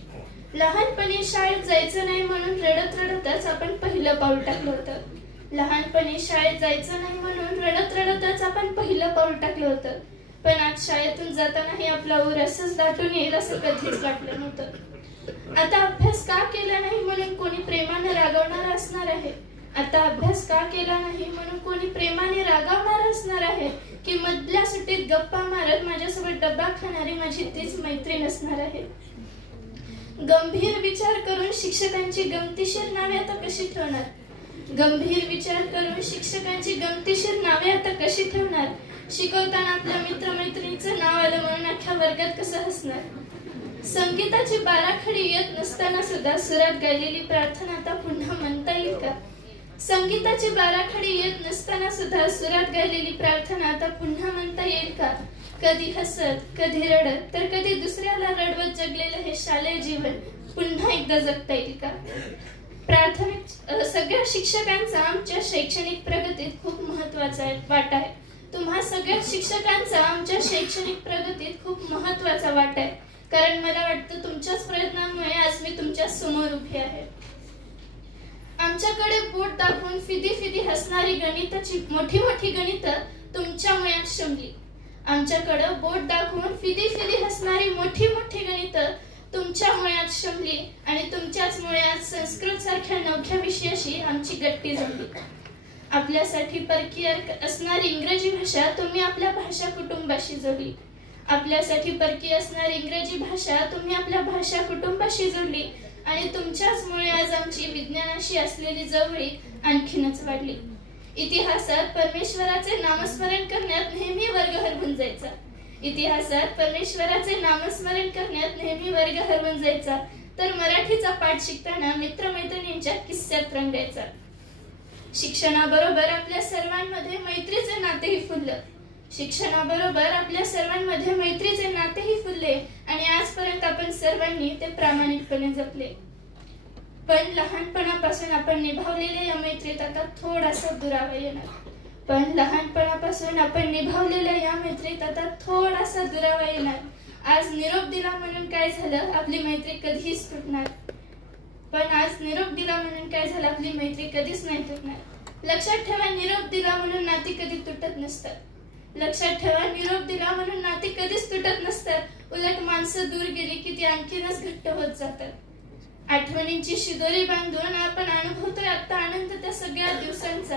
लहानपणी शाळेत जायचं नाही म्हणून रडत रडतच आपण पहिलं पाऊल टाकलं होतं. लहानपणी शाळेत जायचं नाही म्हणून रडत रडतच आपण पहिलं पाऊल टाकलं होतं. पण आज शाळेतून जातानाही आपला ऊर असंच दाटून येईल असं कधीच वाटलं नव्हतं. आता अभ्यास का केला नाही म्हणून कोणी प्रेमाने रागवणार असणार आहे. आता अभ्यास का केला नाही म्हणून कोणी प्रेमाने रागवणार असणार आहे की मधल्या सुट्टीत गप्पा मारत माझ्यासोबत डब्बा खाणारी माझी तीच मैत्रीण असणार आहे. गंभीर विचार करून शिक्षकांची गमतीशीर नावे आता कशी ठेवणार. गंभीर विचार करून शिक्षकांची गमतीशीर नावे आता कशी ठेवणार. शिकवताना आपल्या मित्रमैत्रिणीचं नाव आलं म्हणून अख्ख्या वर्गात कसं हसणार. संगीताची बाराखडी येत नसताना सुद्धा सुरात गायलेली प्रार्थना आता पुन्हा म्हणता येईल का. संगीताची बाराखडी येत नसताना सुद्धा सुरात गायलेली प्रार्थना आता पुन्हा म्हणता येईल का. कधी हसत, कधी रडत, तर कधी दुसऱ्याला रडवत जगलेलं हे शालेय जीवन पुन्हा एकदा जगता येईल का? प्राथमिक सगळ्या शिक्षकांचा आमच्या शैक्षणिक प्रगतीत खूप महत्त्वाचा वाटा आहे. तुम्हा सगळ्या शिक्षकांचा आमच्या शैक्षणिक प्रगतीत खूप महत्त्वाचा वाटा आहे. कारण मला वाटतं तुमच्याच प्रयत्नांमुळे आज मी तुमच्या समोर उभी आहे. आमच्याकडे बोट दाखवून फिदी फिदी हसणारी गणिताची मोठी मोठी गणितं तुमच्या मुळात शमली. आमच्याकडे बोट दाखवून फिदी फिदी हसणारी मोठी मोठी गणितं तुमच्या मुळात शमली आणि तुमच्याच मुळात संस्कृत सारख्या नवख्या विषयाशी आमची गट्टी जमली. आपल्यासाठी परकीय असणारी इंग्रजी भाषा तुम्ही आपल्या भाषा कुटुंबाशी जोडली. आपल्यासाठी परकीय असणारी इंग्रजी भाषा तुम्ही आपल्या भाषा कुटुंबाशी जोडली आणि तुमच्याचमुळे आज आमची विज्ञानाशी असलेली जवळीक आणखीनच वाढली. इतिहासात परमेश्वराचे नामस्मरण करण्यात नेहमी वर्ग हरवून जायचा. इतिहासात परमेश्वराचे नामस्मरण करण्यात नेहमी वर्ग हरवून जायचा, तर मराठीचा पाठ शिकताना मित्रमैत्रिणींच्या किस्स्यात रंगायचा. शिक्षणाबरोबर आपल्या सर्वांमध्ये मैत्रीचे नातेही फुललं. शिक्षणाबरोबर आपल्या सर्वांमध्ये मैत्रीचे नातेही फुलले आणि आजपर्यंत आपण सर्वांनी ते प्रामाणिकपणे जपले. पण लहानपणापासून आपण निभावलेल्या या मैत्रीत आता थोडासा दुरावा येणार. आज निरोप दिला म्हणून काय झालं, आपली मैत्री कधीच तुटणार. आपली मैत्री कधीच नाही तुटणार. लक्षात ठेवा, निरोप दिला म्हणून नाती कधी तुटत नसतात. लक्षात ठेवा, निरोप दिला म्हणून नाती कधीच तुटत नसतात. उलट माणसं दूर गेली की ती आणखीनच घट्ट होत जातात. आठवणींची शिदोरी बांधून आपण अनुभवतोय आता आनंद त्या सगळ्या दिवसांचा.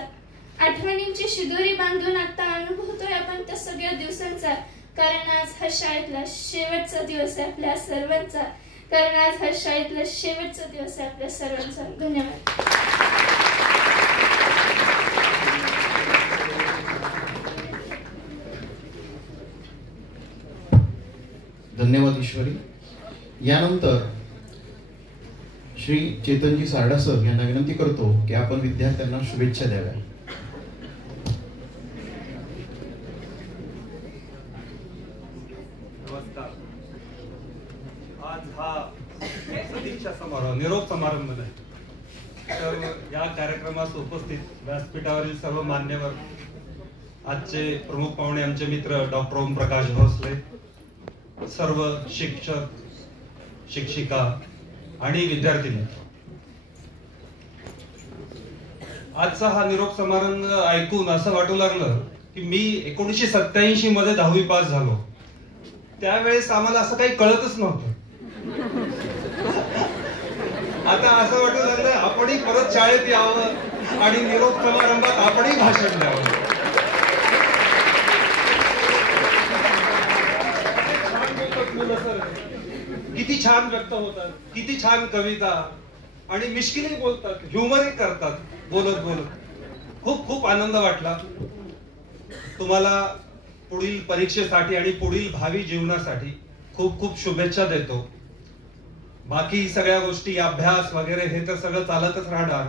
आठवणींची शिदोरी बांधून आता अनुभवतोय आपण त्या सगळ्या दिवसांचा. कारण आज हा शाळेतला शेवटचा दिवस आहे आपल्या सर्वांचा. धन्यवाद. धन्यवाद ईश्वरी. यानंतर श्री चेतनजी सारडा सर यांना विनंती करतो की आपण विद्यार्थ्यांना शुभेच्छा द्याव्या. आज हा सदिच्छा समारोह, निरोप समारंभ नाही, तर या कार्यक्रमास उपस्थित व्यासपीठावरील सर्व मान्यवर, आजचे प्रमुख पाहुणे आमचे मित्र डॉक्टर ओमप्रकाश भोसले, सर्व शिक्षक, शिक्षिका आणि विद्यार्थी मित्र, आजचा हा निरोप समारंभ ऐकून असं वाटू लागलं की मी 1987 मध्ये 10वी पास झालो. त्यावेळेस आम्हाला असं काही कळतच नव्हतं. आता असं वाटू लागलं आपणही परत शाळेत यावं आणि निरोप समारंभात आपणही भाषण द्यावं. किती छान व्यक्त होतात, किती छान कविता आणि मिश्किलही बोलतात, ह्युमरही करतात बोलत बोलत. खूप खूप आनंद वाटला. तुम्हाला पुढील परीक्षेसाठी आणि पुढील भावी जीवनासाठी खूप खूप शुभेच्छा देतो. बाकी सगळ्या गोष्टी, अभ्यास वगैरे हे तर सगळं चालतच राहणार,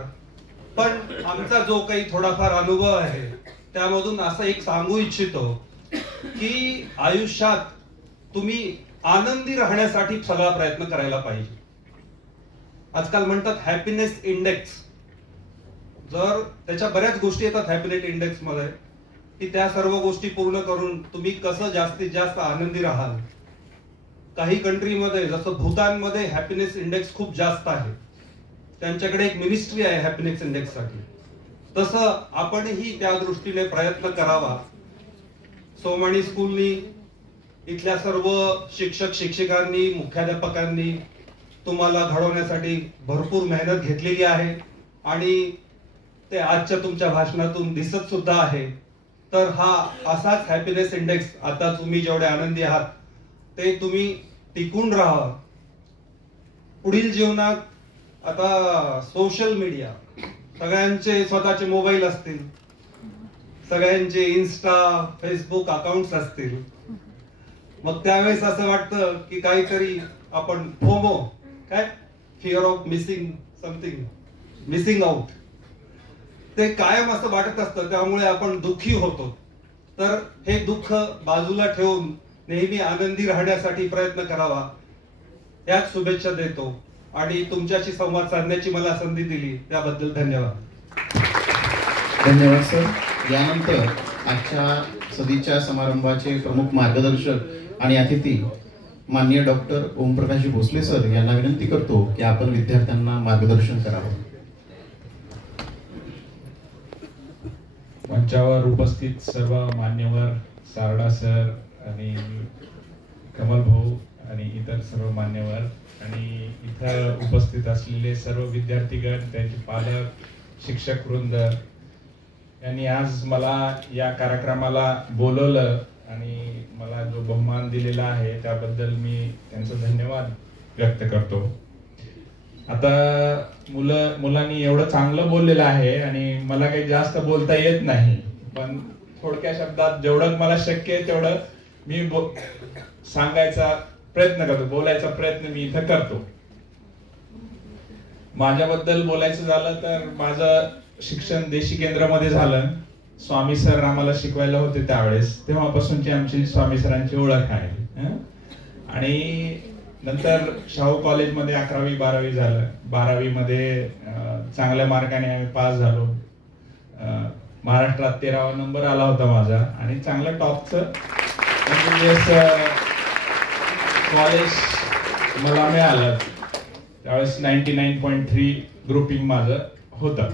पण आमचा जो काही थोडाफार अनुभव आहे त्यामधून असं एक सांगू इच्छितो की आयुष्यात तुम्ही आनंदी राहण्यासाठी सगळा प्रयत्न करायला पाहिजे. आजकाल म्हणतात हॅपीनेस इंडेक्स, जर त्याच्या बऱ्याच गोष्टी येतात हॅपीनेस इंडेक्स मध्ये, की त्या सर्व गोष्टी पूर्ण करून तुम्ही कसं जास्तीत जास्त आनंदी राहाल. काही कंट्रीमध्ये जसं भूतानमध्ये हॅपीनेस इंडेक्स खूप जास्त आहे, त्यांच्याकडे एक मिनिस्ट्री आहे हॅपीनेस इंडेक्स साठी. तसं आपणही त्या दृष्टीने प्रयत्न करावा. सोमाणी स्कूलनी, इथल्या सर्व शिक्षक शिक्षिकांनी, मुख्याध्यापकांनी तुम्हाला घडवण्यासाठी भरपूर मेहनत घेतलेली आहे आणि ते आजच्या तुमच्या भाषणातून दिसत सुद्धा आहे. तर हा असाच हॅपीनेस इंडेक्स, आता तुम्ही जेवढे आनंदी आहात ते तुम्ही टिकून राहा. पुढील जीवनात आता सोशल मीडिया, सगळ्यांचे स्वतःचे मोबाईल असतील, सगळ्यांचे इन्स्टा, फेसबुक अकाउंट्स असतील. मग त्यावेळेस असं वाटतं की काहीतरी आपण फोमो, काय fear of missing something, missing out, ते कायम असं वाटत असतं. त्यामुळे आपण दुःखी होतो. तर हे दुःख बाजूला ठेवून नेहमी आनंदी राहण्यासाठी प्रयत्न करावा, याच शुभेच्छा देतो आणि तुमच्याशी संवाद साधण्याची मला संधी दिली त्याबद्दल धन्यवाद. धन्यवाद सर. यानंतर आजच्या सदीच्या समारंभाचे प्रमुख मार्गदर्शक आणि अतिथी माननीय डॉक्टर ओमप्रकाश भोसले सर यांना विनंती करतो की आपण विद्यार्थ्यांना मार्गदर्शन करावं. मंचावर उपस्थित सर्व मान्यवर, सारडा सर आणि कमल भाऊ आणि इतर सर्व मान्यवर आणि इथं उपस्थित असलेले सर्व विद्यार्थीगण, त्यांचे पालक, शिक्षक वृंद यांनी आज मला या कार्यक्रमाला बोलवलं आणि मला जो बहुमान दिलेला आहे त्याबद्दल मी त्यांचा धन्यवाद व्यक्त करतो. आता मुलांनी एवढं चांगलं बोललेलं आहे आणि मला काही जास्त बोलता येत नाही, पण थोडक्या शब्दात जेवढं मला शक्य आहे तेवढं मी सांगायचा प्रयत्न करतो, बोलायचा प्रयत्न मी इथं करतो. माझ्याबद्दल बोलायचं झालं तर माझं शिक्षण देशी केंद्रामध्ये झालं. स्वामी सर आम्हाला शिकवायला होते त्यावेळेस, तेव्हापासूनची आमची स्वामी सरांची ओळख आहे. आणि नंतर शाहू कॉलेजमध्ये 11वी 12वी झालं. 12वी मध्ये चांगल्या मार्काने आम्ही पास झालो. महाराष्ट्रात 13वा नंबर आला होता माझा आणि चांगलं टॉपचं कॉलेज मला मिळालं. त्यावेळेस 99.3 ग्रुपिंग माझं होतं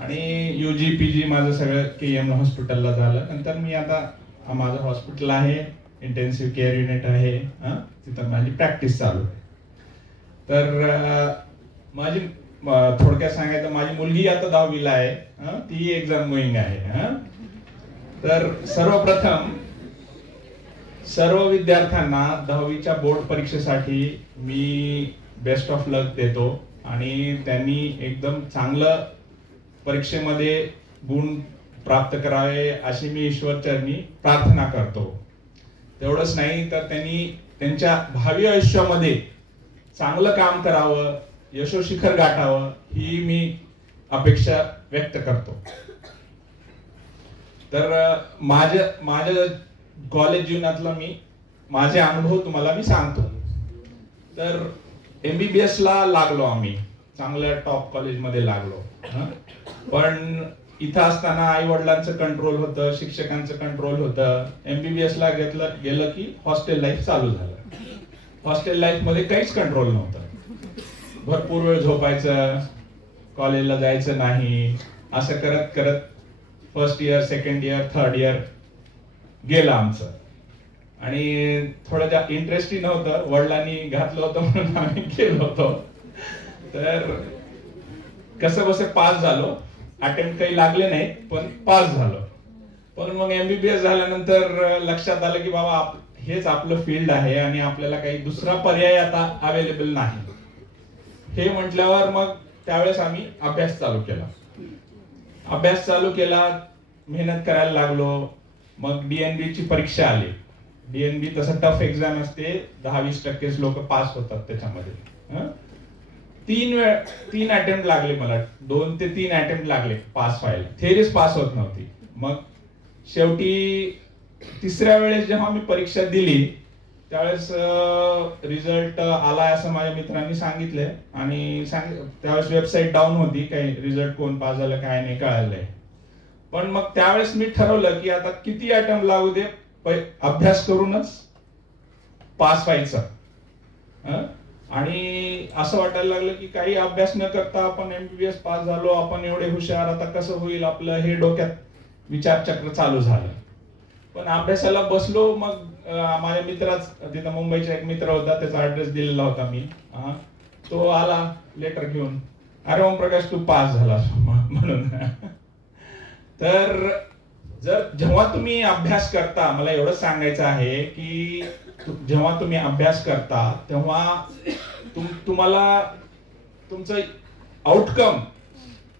आणि UG PG माझं सगळं KM हॉस्पिटलला झालं. नंतर मी आता माझं हॉस्पिटल आहे, इंटेन्सिव्ह केअर युनिट आहे, तिथं माझी प्रॅक्टिस चालू आहे. तर माझी थोडक्यात सांगायचं, माझी मुलगी आता 10वीला आहे, ती एक्झाम गोईंग आहे. तर सर्वप्रथम सर्व विद्यार्थ्यांना 10वीच्या बोर्ड परीक्षेसाठी मी बेस्ट ऑफ लक देतो आणि त्यांनी एकदम चांगलं परीक्षेमध्ये गुण प्राप्त करावे अशी मी ईश्वरचरणी प्रार्थना करतो. तेवढंच नाही तर त्यांनी त्यांच्या भावी आयुष्यामध्ये चांगलं काम करावं, यशोशिखर गाठावं ही मी अपेक्षा व्यक्त करतो. तर माझ्या कॉलेज जीवनातला माझे अनुभव तुम्हाला मी सांगतो. तर MBBS ला लागलो आम्ही, चांगल्या टॉप कॉलेजमध्ये लागलो. पण इथं असताना आई वडिलांचं कंट्रोल होतं, शिक्षकांचं कंट्रोल होतं. MBBS ला गेलं की हॉस्टेल लाईफ चालू झालं. हॉस्टेल लाईफ मध्ये काहीच कंट्रोल नव्हतं. भरपूर वेळ झोपायचं, कॉलेजला जायचं नाही, असं करत करत first year, second year, third year गेलं आमचं. आणि थोडं इंटरेस्टही नव्हतं, वडिलांनी घातलं होतं म्हणून आम्ही गेलो होतो. तर कसं बस पास झालो. अटेम्प्ट काही लागले नाही पण पास झालो. पण मग MBBS झाल्यानंतर लक्षात आलं की बाबा हेच आपलं फील्ड आहे आणि आपल्याला काही दुसरा पर्याय आता अवेलेबल नाही. हे म्हटल्यावर मग त्यावेळेस आम्ही अभ्यास चालू केला, मेहनत करायला लागलो. मग DNB ची परीक्षा आली. DNB तसं टफ एक्झाम असते, 10-20% लोक पास होतात त्याच्यामध्ये. 3 अटेम्प्ट लागले मला, 2 ते 3 अटेम्प्ट लागले पास व्हायला. थेरीच पास होत नव्हती. मग शेवटी तिसऱ्या वेळेस जेव्हा मी परीक्षा दिली त्यावेळेस रिझल्ट आलाय असं माझ्या मित्रांनी सांगितलंय आणि त्यावेळेस वेबसाईट डाऊन होती, काही रिझल्ट कोण पास झालं काय नाही कळालंय. पण मग त्यावेळेस मी ठरवलं की आता किती अटेम्प्ट लागू दे, अभ्यास करूनच पास व्हायचं. आणि असं वाटायला लागलं की काही अभ्यास न करता आपण MBBS पास झालो, आपण एवढे हुशार, आता कसं होईल आपलं, हे डोक्यात विचारचक्र चालू झालं. पण अभ्यासाला बसलो. मग माझ्या मित्राच तिथं मुंबईचा एक मित्र होता, त्याचा ऍड्रेस दिलेला होता मी. तो आला लेटर घेऊन, अरे ओमप्रकाश तू पास झाला म्हणून. तर जेव्हा तुम्ही अभ्यास करता, मला एवढं सांगायचं आहे की जेव्हा तुम्ही अभ्यास करता तेव्हा तुम्हाला तुमचं आउटकम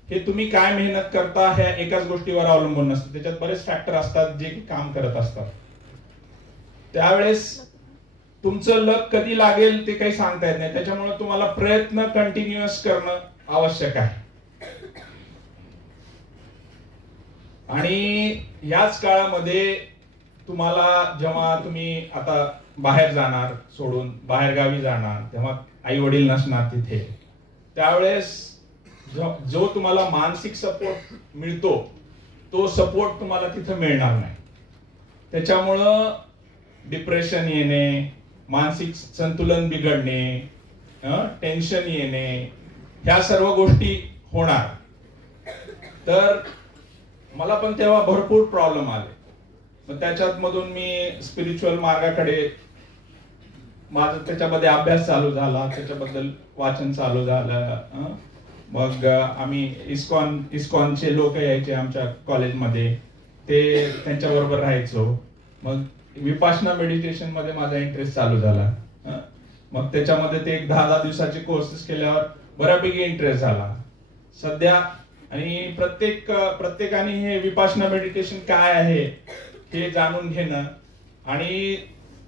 हे तुम्ही काय मेहनत करता ह्या एकाच गोष्टीवर अवलंबून नसतं. त्याच्यात बरेच फॅक्टर असतात जे काम करत असतात. त्यावेळेस तुमचं लक कधी लागेल ते काही सांगता येत नाही. त्याच्यामुळे तुम्हाला प्रयत्न कंटिन्युअस करणं आवश्यक आहे. आणि याच काळामध्ये तुम्हाला जेव्हा तुम्ही आता बाहेर जाणार, सोडून बाहेर गावी जाणार, तेव्हा आई वडील नसणार तिथे, त्यावेळेस जो तुम्हाला मानसिक सपोर्ट मिळतो तो सपोर्ट तुम्हाला तिथं मिळणार नाही. त्याच्यामुळं डिप्रेशन येणे, मानसिक संतुलन बिघडणे, टेन्शन येणे, ह्या सर्व गोष्टी होणार. तर मला पण तेव्हा भरपूर प्रॉब्लेम आले. मग त्याच्यात मधून मी स्पिरिच्युअल मार्गाकडे माझा त्याच्यामध्ये अभ्यास चालू झाला, त्याच्याबद्दल वाचन चालू झालं. मग आम्ही इस्कॉनचे लोक यायचे आमच्या कॉलेजमध्ये, ते त्यांच्याबरोबर राहायचो. मग विपासना मेडिटेशन मध्ये माझा इंटरेस्ट चालू झाला. मग त्याच्यामध्ये ते 10 दिवसाचे कोर्सेस केल्यावर बऱ्यापैकी इंटरेस्ट झाला सध्या. आणि प्रत्येकाने हे विपासना मेडिटेशन काय आहे हे जाणून घेणं आणि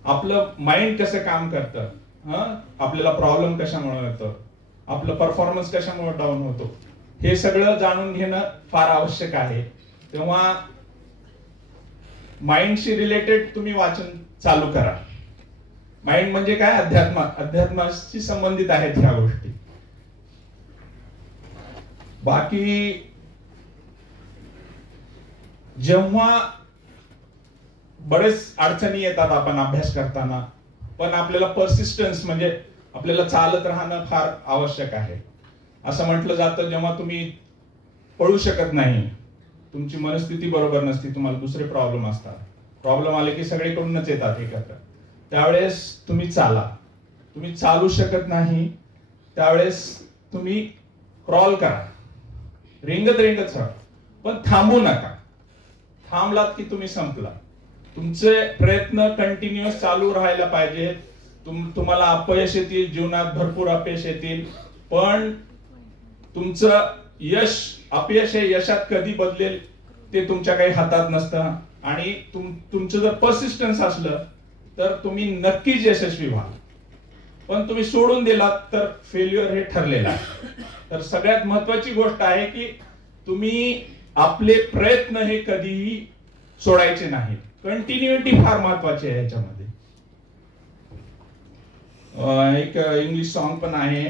आपलं माइंड कसं काम करतं, आपल्याला प्रॉब्लेम कशामुळे येतो, आपलं परफॉर्मन्स कशामुळे डाऊन होतो, हे सगळं जाणून घेणं फार आवश्यक आहे. तेव्हा माइंडशी रिलेटेड तुम्ही वाचन चालू करा. माइंड म्हणजे काय? अध्यात्माशी संबंधित आहेत ह्या गोष्टी. बाकी जेव्हा बरेच अडचणी येतात आपण अभ्यास करताना, पण आपल्याला पर्सिस्टन्स म्हणजे आपल्याला चालत राहणं फार आवश्यक आहे. असं म्हटलं जातं, जेव्हा तुम्ही पळू शकत नाही, तुमची मनस्थिती बरोबर नसती, तुम्हाला दुसरे प्रॉब्लेम असतात, प्रॉब्लेम आले की सगळीकडूनच येतात एकत्र, त्यावेळेस तुम्ही चाला. तुम्ही चालू शकत नाही त्यावेळेस तुम्ही क्रॉल करा, रेंगत चला, पण थांबू नका. थांबलात की तुम्ही संपला. तुमचे प्रयत्न कंटिन्युअस चालू राहायला पाहिजे. तुम्हाला अपयश येतील, जीवनात भरपूर अपयश येतील, पण तुमचं अपयश हे यशात कधी बदलेल ते तुमच्या काही हातात नसतं. आणि तुमचं जर पर्सिस्टन्स असलं तर तुम्ही नक्कीच यशस्वी व्हाल. पण तुम्ही सोडून दिलात तर फेल्युअर हे ठरलेलं आहे. तर सगळ्यात महत्वाची गोष्ट आहे की तुम्ही आपले प्रयत्न हे कधीही सोडायचे नाहीत. कंटिन्युटी फार महत्वाची आहे याच्यामध्ये. एक इंग्लिश सॉन्ग पण आहे,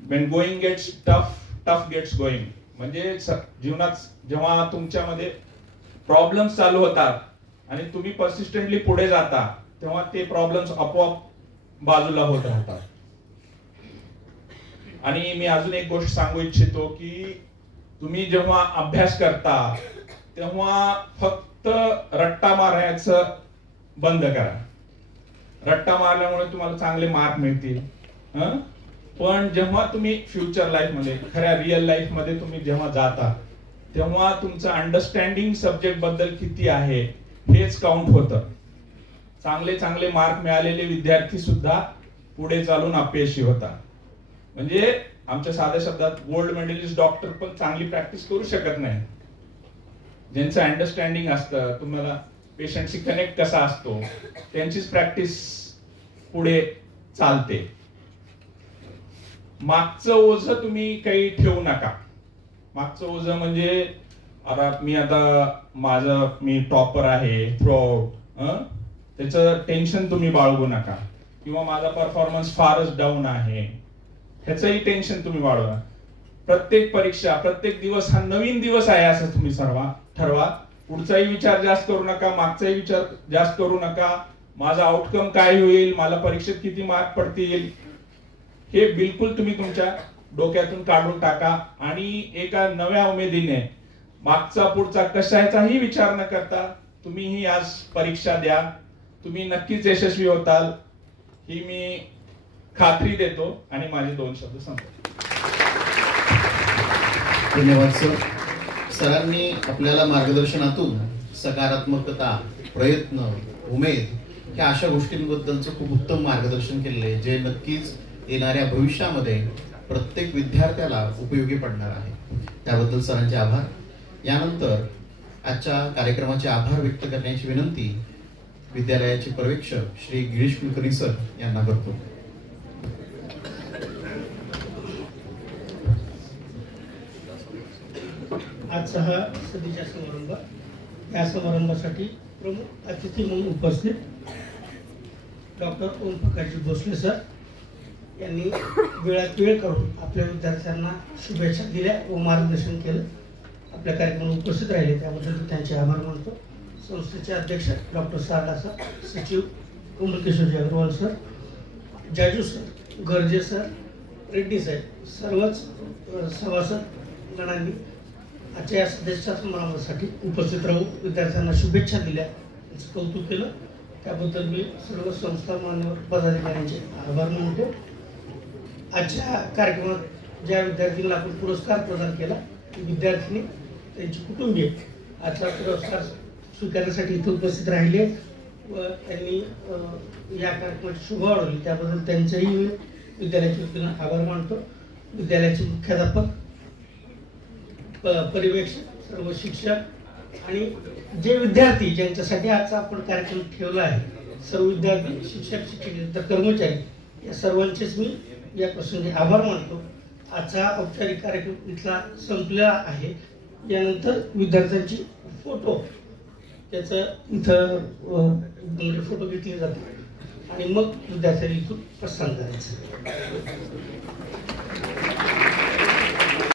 when going gets tough, tough gets going. म्हणजे जीवनात जेव्हा तुमच्यामध्ये प्रॉब्लेम्स चालू होतात आणि तुम्ही पर्सिस्टंटली पुढे जाता, तेव्हा ते प्रॉब्लेम्स आपोआप बाजूला होत राहतात. आणि मी अजून एक गोष्ट सांगू इच्छितो की तुम्ही जेव्हा अभ्यास करता तेव्हा फक्त रट्टा मारायचं बंद करा. रट्टा मारल्यामुळे तुम्हाला चांगले मार्क मिळतील, पण जेव्हा तुम्ही फ्युचर लाईफ मध्ये, खऱ्या रिअल लाईफ मध्ये तुम्ही जेव्हा जाता, तेव्हा तुमचं अंडरस्टँडिंग सब्जेक्ट बद्दल किती आहे हेच काउंट होतं. चांगले मार्क मिळालेले विद्यार्थी सुद्धा पुढे चालून अपयशी होतात. म्हणजे आमच्या साध्या शब्दात गोल्ड मेडलिस्ट डॉक्टर पण चांगली प्रॅक्टिस करू शकत नाही. ज्यांचं अंडरस्टँडिंग असतं, तुम्हाला पेशंटशी कनेक्ट कसा असतो, त्यांचीच प्रॅक्टिस पुढे चालते. मागचं ओझं तुम्ही काही ठेवू नका. मागचं ओझं म्हणजे मी टॉपर आहे थ्रूआउट, त्याचं टेन्शन तुम्ही बाळगू नका. किंवा माझा परफॉर्मन्स फारच डाऊन आहे ह्याचंही टेन्शन तुम्ही बाळगू नका. प्रत्येक परीक्षा, प्रत्येक दिवस हा नवीन दिवस आहे असं तुम्ही ठरवा. पुढचाही विचार जास्त करू नका, मागचाही विचार जास्त करू नका. माझा आउटकम काय होईल, मला परीक्षेत किती मार्क पडतील, हे बिलकुल तुम्ही तुमच्या डोक्यातून काढून टाका. आणि एका नव्या उमेदीने मागचा पुढचा कशाचाही विचार न करता तुम्हीही आज परीक्षा द्या. तुम्ही नक्कीच यशस्वी होताल ही मी खात्री देतो. आणि माझे 2 शब्द संपवतो. धन्यवाद सर. सरांनी आपल्याला मार्गदर्शनातून सकारात्मकता, प्रयत्न, उमेद ह्या अशा गोष्टींबद्दलचं खूप उत्तम मार्गदर्शन केले, जे नक्कीच येणाऱ्या भविष्यामध्ये प्रत्येक विद्यार्थ्याला उपयोगी पडणार आहे. त्याबद्दल सरांचे आभार. यानंतर आजच्या कार्यक्रमाचे आभार व्यक्त करण्याची विनंती विद्यालयाचे पर्यवेक्षक श्री गिरीश कुलकर्णी सर यांना करतो. आजचा हा सदीचा समारंभ, या समारंभासाठी प्रमुख अतिथी म्हणून उपस्थित डॉक्टर ओमप्रकाशजी भोसले सर यांनी वेळात वेळ करून आपल्या विद्यार्थ्यांना शुभेच्छा दिल्या व मार्गदर्शन केलं. आपल्या कार्यक्रमाला उपस्थित राहिले त्याबद्दल त्यांचे आभार मानतो. संस्थेचे अध्यक्ष डॉक्टर सारडा सर, सचिव Kamalkishorji Agrawal sir, Jaju sir, Garje sir, Reddy साहेब, सर्वच सभासद गणांनी आजच्या या सदस्या समारंभासाठी उपस्थित राहून विद्यार्थ्यांना शुभेच्छा दिल्या, त्यांचं कौतुक केलं. त्याबद्दल मी सर्व संस्था मान्यवर पदाधिकाऱ्यांचे आभार मानतो. आजच्या कार्यक्रमात ज्या विद्यार्थ्यांना आपण पुरस्कार प्रदान केला विद्यार्थिनी त्यांची कुटुंबीय आजचा पुरस्कार स्वीकारण्यासाठी इथे उपस्थित राहिले व त्यांनी या कार्यक्रमाची शोभा वाढवली त्याबद्दल त्यांचेही मी विद्यालयाच्या वतीनं आभार मानतो. विद्यालयाचे मुख्याध्यापक, पर्यवेक्षक, सर्व शिक्षक आणि जे विद्यार्थी ज्यांच्यासाठी आजचा आपण कार्यक्रम ठेवला आहे, सर्व विद्यार्थी, शिक्षक, शिक्षक, कर्मचारी या सर्वांचेच मी या प्रसंगी आभार मानतो. आजचा औपचारिक कार्यक्रम इथला संपलेला आहे. यानंतर विद्यार्थ्यांची फोटो त्याचं इथं फोटो घेतले जातात आणि मग विद्यार्थ्यांनी इथून प्रस्थान करायचं.